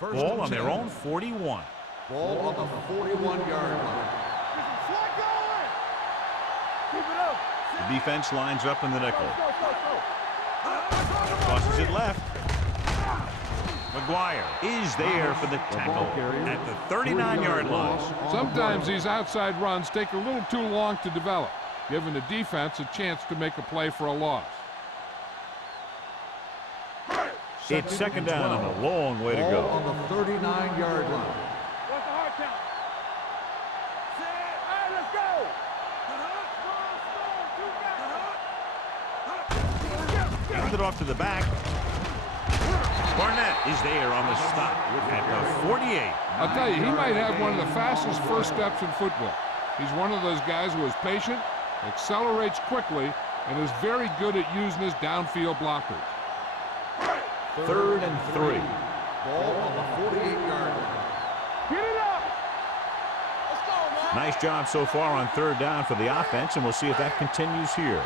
Ball on their own 41. Ball on the 41-yard line. Slide going. Keep it up. The defense lines up in the nickel. Go. Crosses it left. McGuire is there for the tackle at the 39-yard line. Sometimes these outside runs take a little too long to develop, giving the defense a chance to make a play for a loss. It's second down and a long way to Ball go. on the 39-yard line. What's the hard count? All right, let's go. Hand it off to the back. Barnett is there on the stop at the 48. I'll tell you, he might have one of the fastest first steps in football. He's one of those guys who is patient, accelerates quickly, and is very good at using his downfield blockers. Third and 3. Ball on the 48-yard line. Get it up. Let's go, man. Nice job so far on third down for the offense, and we'll see if that continues here.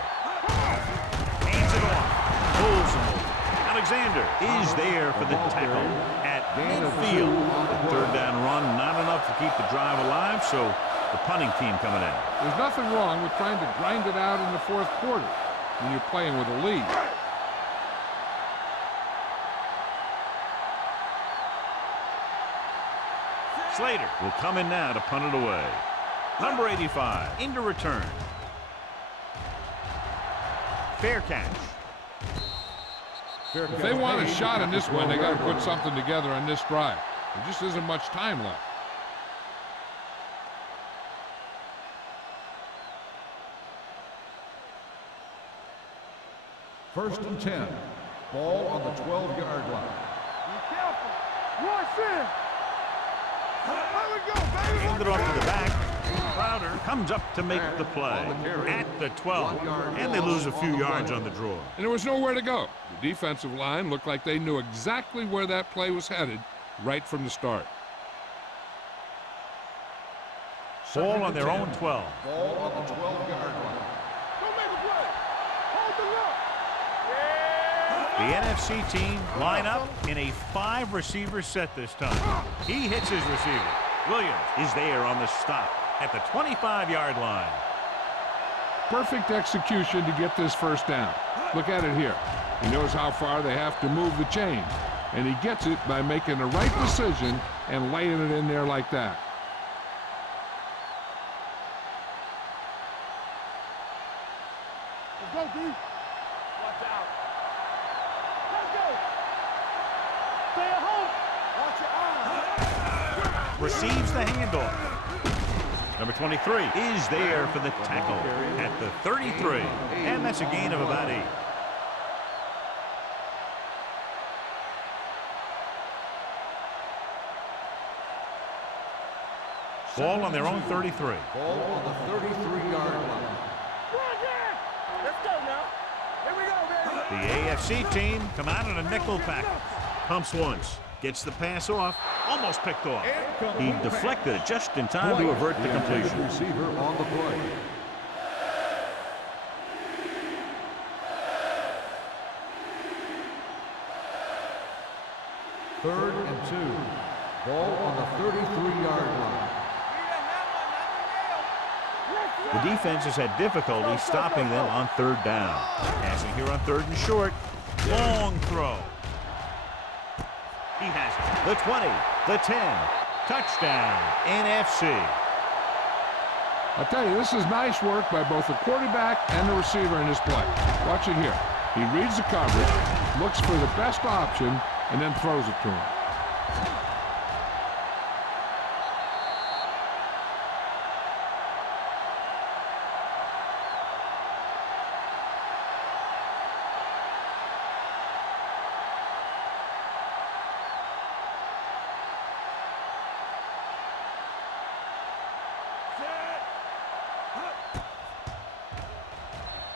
Hands it off. Pulls him. Alexander is there for the tackle at midfield. The third down run, not enough to keep the drive alive, so the punting team coming in. There's nothing wrong with trying to grind it out in the fourth quarter when you're playing with a lead. Slater will come in now to punt it away. Number 85 into return. Fair catch. If they want a shot in this one, they got to put something together on this drive. There just isn't much time left. First and 10. Ball on the 12-yard line. Be careful. Watch it. There we go, baby. Hand it off to the back. Crowder comes up to make the play at the 12, and they lose a few yards on the draw. And there was nowhere to go. The defensive line looked like they knew exactly where that play was headed right from the start. Ball on their own 12. Ball on the 12-yard line. Don't make a play. Hold the look. The NFC team line up in a 5-receiver set this time. He hits his receiver. Williams is there on the stop at the 25-yard line. Perfect execution to get this first down. Look at it here. He knows how far they have to move the chains, and he gets it by making the right decision and laying it in there like that. Let's go, D. Watch out. Let's go. Stay at home. Watch your eyes. Receives the handoff. Number 23 is there for the tackle at the 33, and that's a gain of about 8. Ball on their own 33. Ball on the 33-yard line. Let's go now. Here we go, baby. The AFC team come out in a nickel package. Pumps once. Gets the pass off. Almost picked off. He deflected it just in time to avert the completion. Receiver on the play. Third and 2. Ball on the 33-yard line. The defense has had difficulty stopping them on third down. Passing here on third and short. Long throw. He has it. The 20, the 10. Touchdown, NFC. I tell you, this is nice work by both the quarterback and the receiver in this play. Watch it here. He reads the coverage, looks for the best option, and then throws it to him.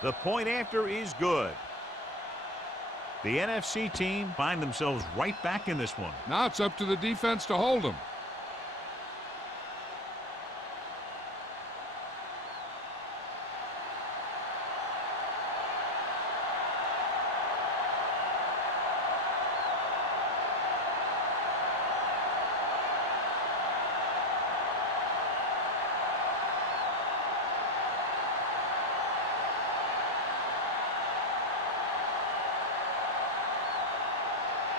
The point after is good. The NFC team find themselves right back in this one. Now it's up to the defense to hold him.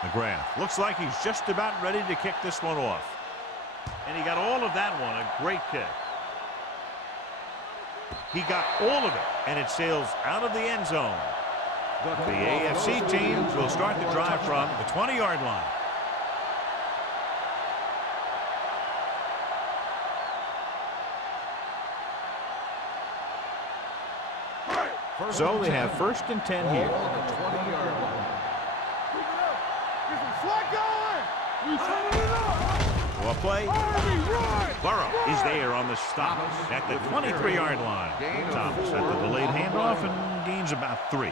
McGrath looks like he's just about ready to kick this one off. And he got all of that one. A great kick. He got all of it, and it sails out of the end zone. The AFC team will start the drive from the 20-yard line. So they have first and 10 here. On the 20-yard line. Well, play. Burrow is there on the stop at the 23-yard line. Thomas at the delayed handoff and gains about 3.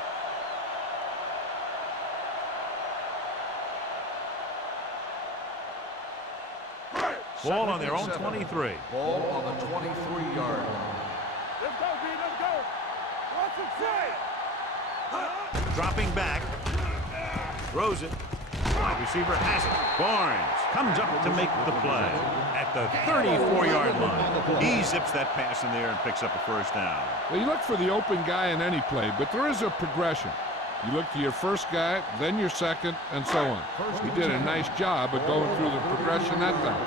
Ball on their own 23. Ball on the 23-yard line. Let's go, B. Let's go. What's it say? Dropping back. Throws it. Wide receiver has it. Barnes comes up to make the play at the 34-yard line. He zips that pass in there and picks up a first down. Well, you look for the open guy in any play, but there is a progression. You look to your first guy, then your second, and so on. He did a nice job of going through the progression that time.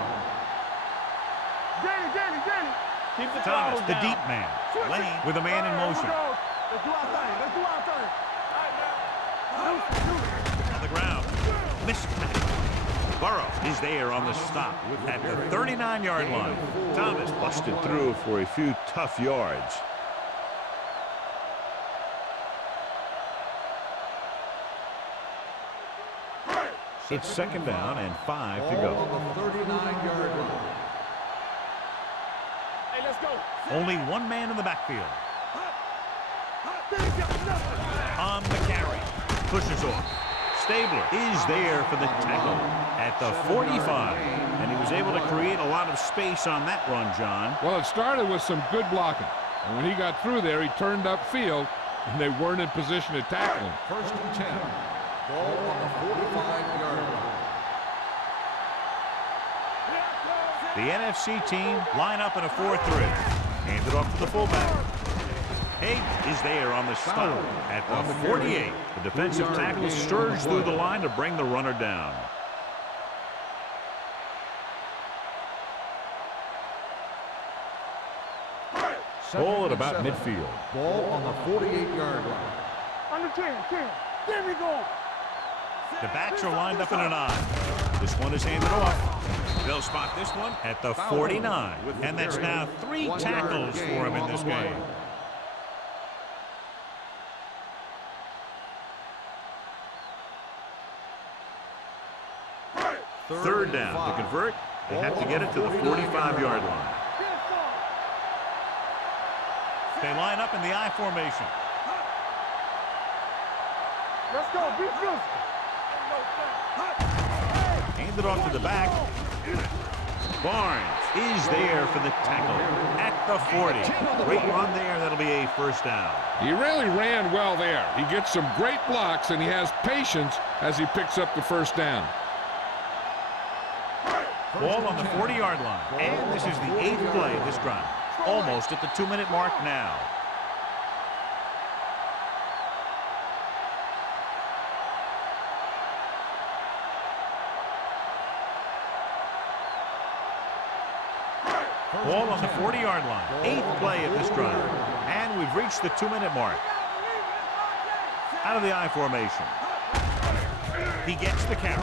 Danny. Keep the Thomas, the deep man. Lane with a man in motion. Let's do our thing. Let's do our thing. All right, now. On the ground. Mismatch. Burrow is there on the stop at the 39-yard line. Thomas busted through for a few tough yards. It's second down and 5 to go. On the 39-yard line. Hey, let's go. Only one man in the backfield. On the carry. Pushes off. Stabler is there for the tackle at the 45. And he was able to create a lot of space on that run, John. Well, it started with some good blocking. And when he got through there, he turned upfield, and they weren't in position to tackle him. First and 10. Ball on the 45-yard line. The NFC team line up in a 4-3. Hand it off to the fullback. Haig is there on the stop at the 48. The defensive tackle surged through the line to bring the runner down. Ball at about midfield. Ball on the 48-yard line. On the 10. There we go. The backs are lined up in an I. This one is handed off. They'll spot this one at the 49. And that's now 3 tackles for him in this game. Third down. To convert, they have to get it to the 45-yard line. They line up in the I formation. Let's go. Be physical. Hand it off to the back. Barnes is there for the tackle at the 40. Great run there. That'll be a first down. He really ran well there. He gets some great blocks, and he has patience as he picks up the first down. Ball on the 40-yard line. And this is the 8th play of this drive. Almost at the 2-minute mark now. Ball on the 40-yard line. 8th play of this drive. And we've reached the 2-minute mark. Out of the I formation. He gets the carry.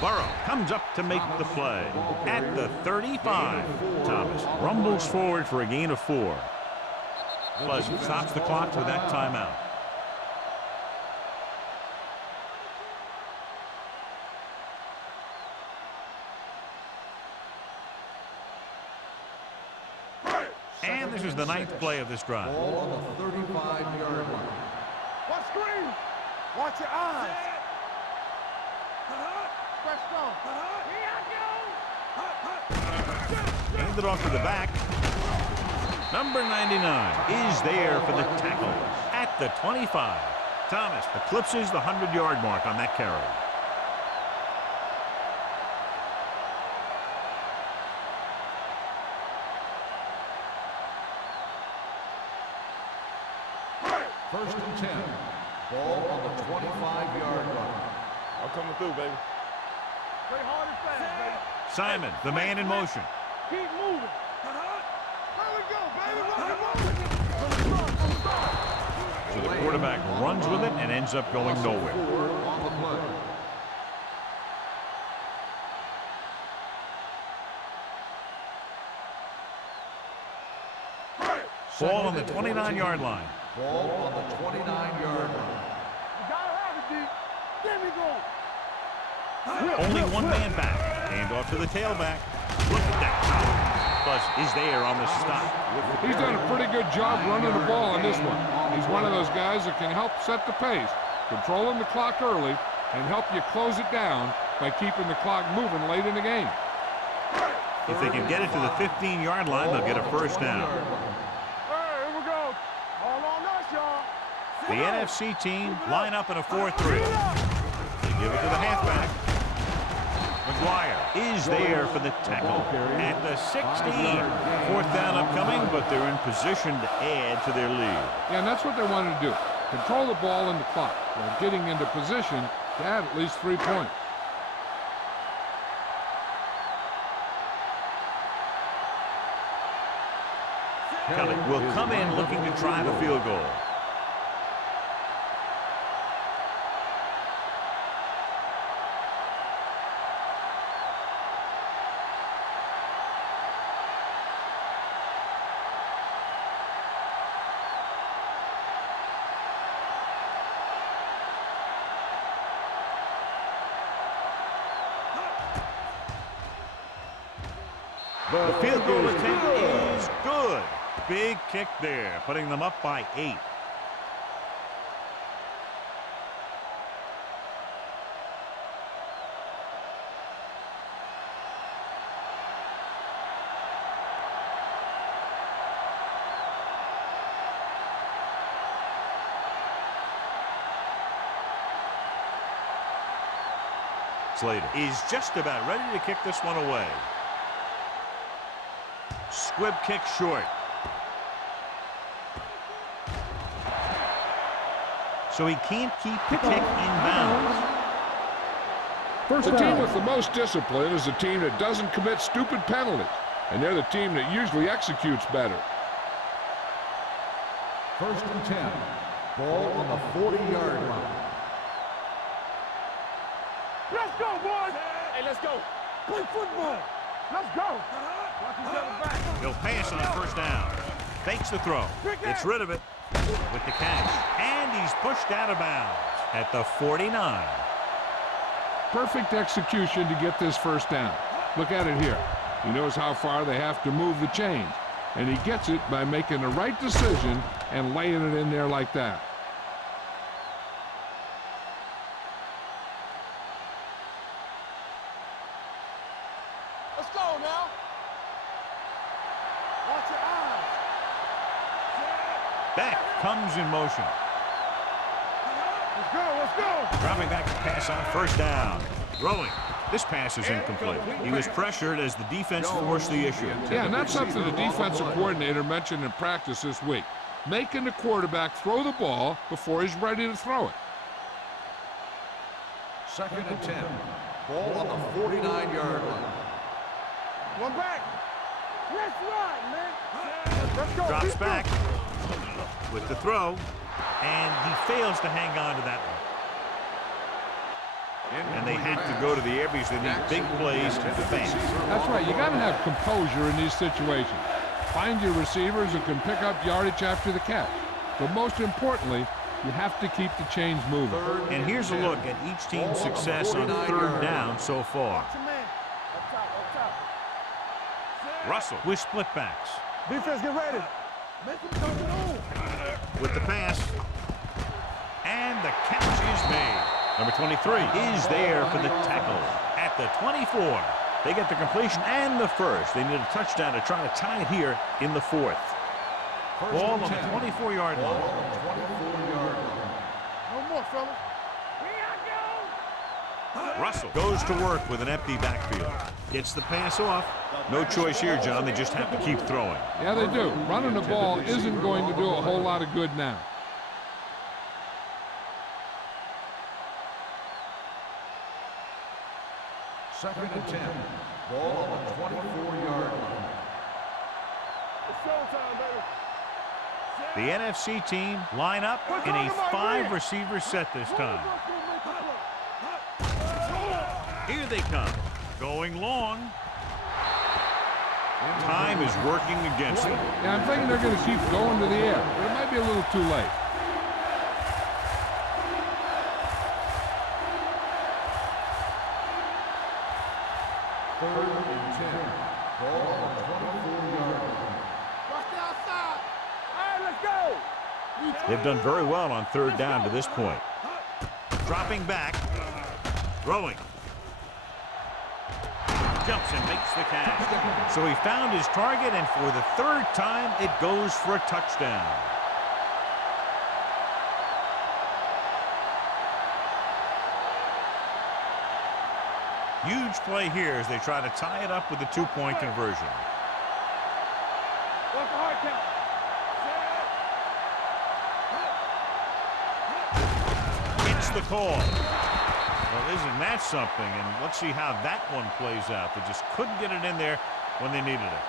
Burrow comes up to make the play. At the 35. Thomas rumbles forward for a gain of 4. Pleasant stops the clock with that timeout. And this is the 9th play of this drive. Ball on the 35-yard line. Watch screen. Watch your eyes. Fresh go. Hand it off to the back. Number 99 is there for the tackle at the 25. Thomas eclipses the 100-yard mark on that carry. First and 10. Ball on the 25-yard line. I'm coming through, baby. Play hard and fast, baby. Simon, the man in motion. Keep moving. There we go, baby. So the quarterback runs with it and ends up going nowhere. On the play. Ball on the 29-yard line. Ball on the 29-yard line. You gotta have it, D. There we go. Only one man back. Hand off to the tailback. Look at that. Buzz is there on the stop. He's done a pretty good job running the ball on this one. He's one of those guys that can help set the pace, controlling the clock early, and help you close it down by keeping the clock moving late in the game. If they can get it to the 15-yard line, they'll get a first down. Hey, here we go. All on us, y'all. The NFC team line up in a 4-3. They give it to the halfback. McGuire is there for the tackle at the 16. 4th down upcoming, but they're in position to add to their lead. Yeah, and that's what they wanted to do. Control the ball and the clock while getting into position to add at least 3 points. Kelly will come in looking to drive a field goal. The field goal attempt is good. Big kick there, putting them up by 8. Slater is just about ready to kick this one away. Squib kick short. So he can't keep the kick in bounds. The team with the most discipline is the team that doesn't commit stupid penalties, and they're the team that usually executes better. First and 10. Ball on the 40-yard line. Let's go, boys. Hey, let's go. Play football. Let's go. Watch each other back. He'll pass on first down. Fakes the throw. Gets rid of it with the catch. And he's pushed out of bounds at the 49. Perfect execution to get this first down. Look at it here. He knows how far they have to move the chains. and he gets it by making the right decision and laying it in there like that. Let's go now. Watch your eyes. Beck comes in motion. Let's go, let's go. Dropping back to pass on first down. Throwing. This pass is incomplete. He was pressured as the defense forced the issue. Yeah, and that's something the defensive coordinator mentioned in practice this week. Making the quarterback throw the ball before he's ready to throw it. 2nd and 10. Ball on the 49-yard line. One back. Let's run, man. Let's go. Drops keep back going. with the throw, and he fails to hang on to that one. And they have to go to the air because they need big plays to defend. That's right. You got to have composure in these situations. Find your receivers who can pick up yardage after the catch. But most importantly, you have to keep the chains moving. And here's a look at each team's success on 3rd down so far. Watch your man. Up top, up top. Russell with split backs. Defense, get ready. Make him come through. With the pass. And the catch is made. Number 23 is there for the tackle at the 24. They get the completion and the first. They need a touchdown to try to tie it here in the 4th. Ball on the 24-yard line. No more, fellas. Russell goes to work with an empty backfield. Gets the pass off. No choice here, John. They just have to keep throwing. Yeah, they do. Running the ball isn't going to do a whole lot of good now. Second and 10. Ball on the 24-yard line. It's showtime, baby. The NFC team line up in a 5-receiver set this time. Here they come. Going long. Time is working against them. Yeah, I'm thinking they're going to keep going to the air, but it might be a little too late. Third and 10. Ball on the 24-yard line. Watch the outside. All right, let's go. They've done very well on 3rd down to this point. Dropping back. Throwing. Jumps and makes the catch. So he found his target, and for the 3rd time, it goes for a touchdown. Huge play here as they try to tie it up with a 2-point conversion. What's the hard count? It's the call. Well, isn't that something? And let's see how that one plays out. They just couldn't get it in there when they needed it.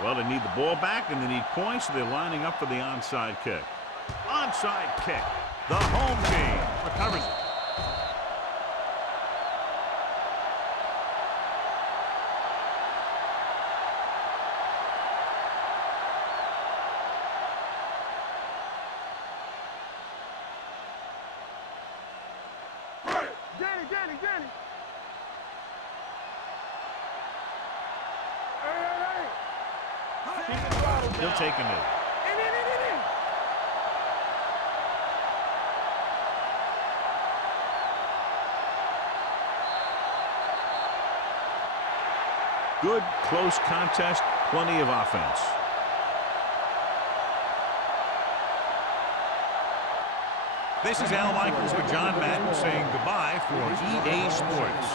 Well, they need the ball back, and they need points, so they're lining up for the onside kick. Onside kick. The home team recovers it. Danny. He'll take a knee. Good, close contest, plenty of offense. This is Al Michaels with John Madden saying goodbye for EA Sports.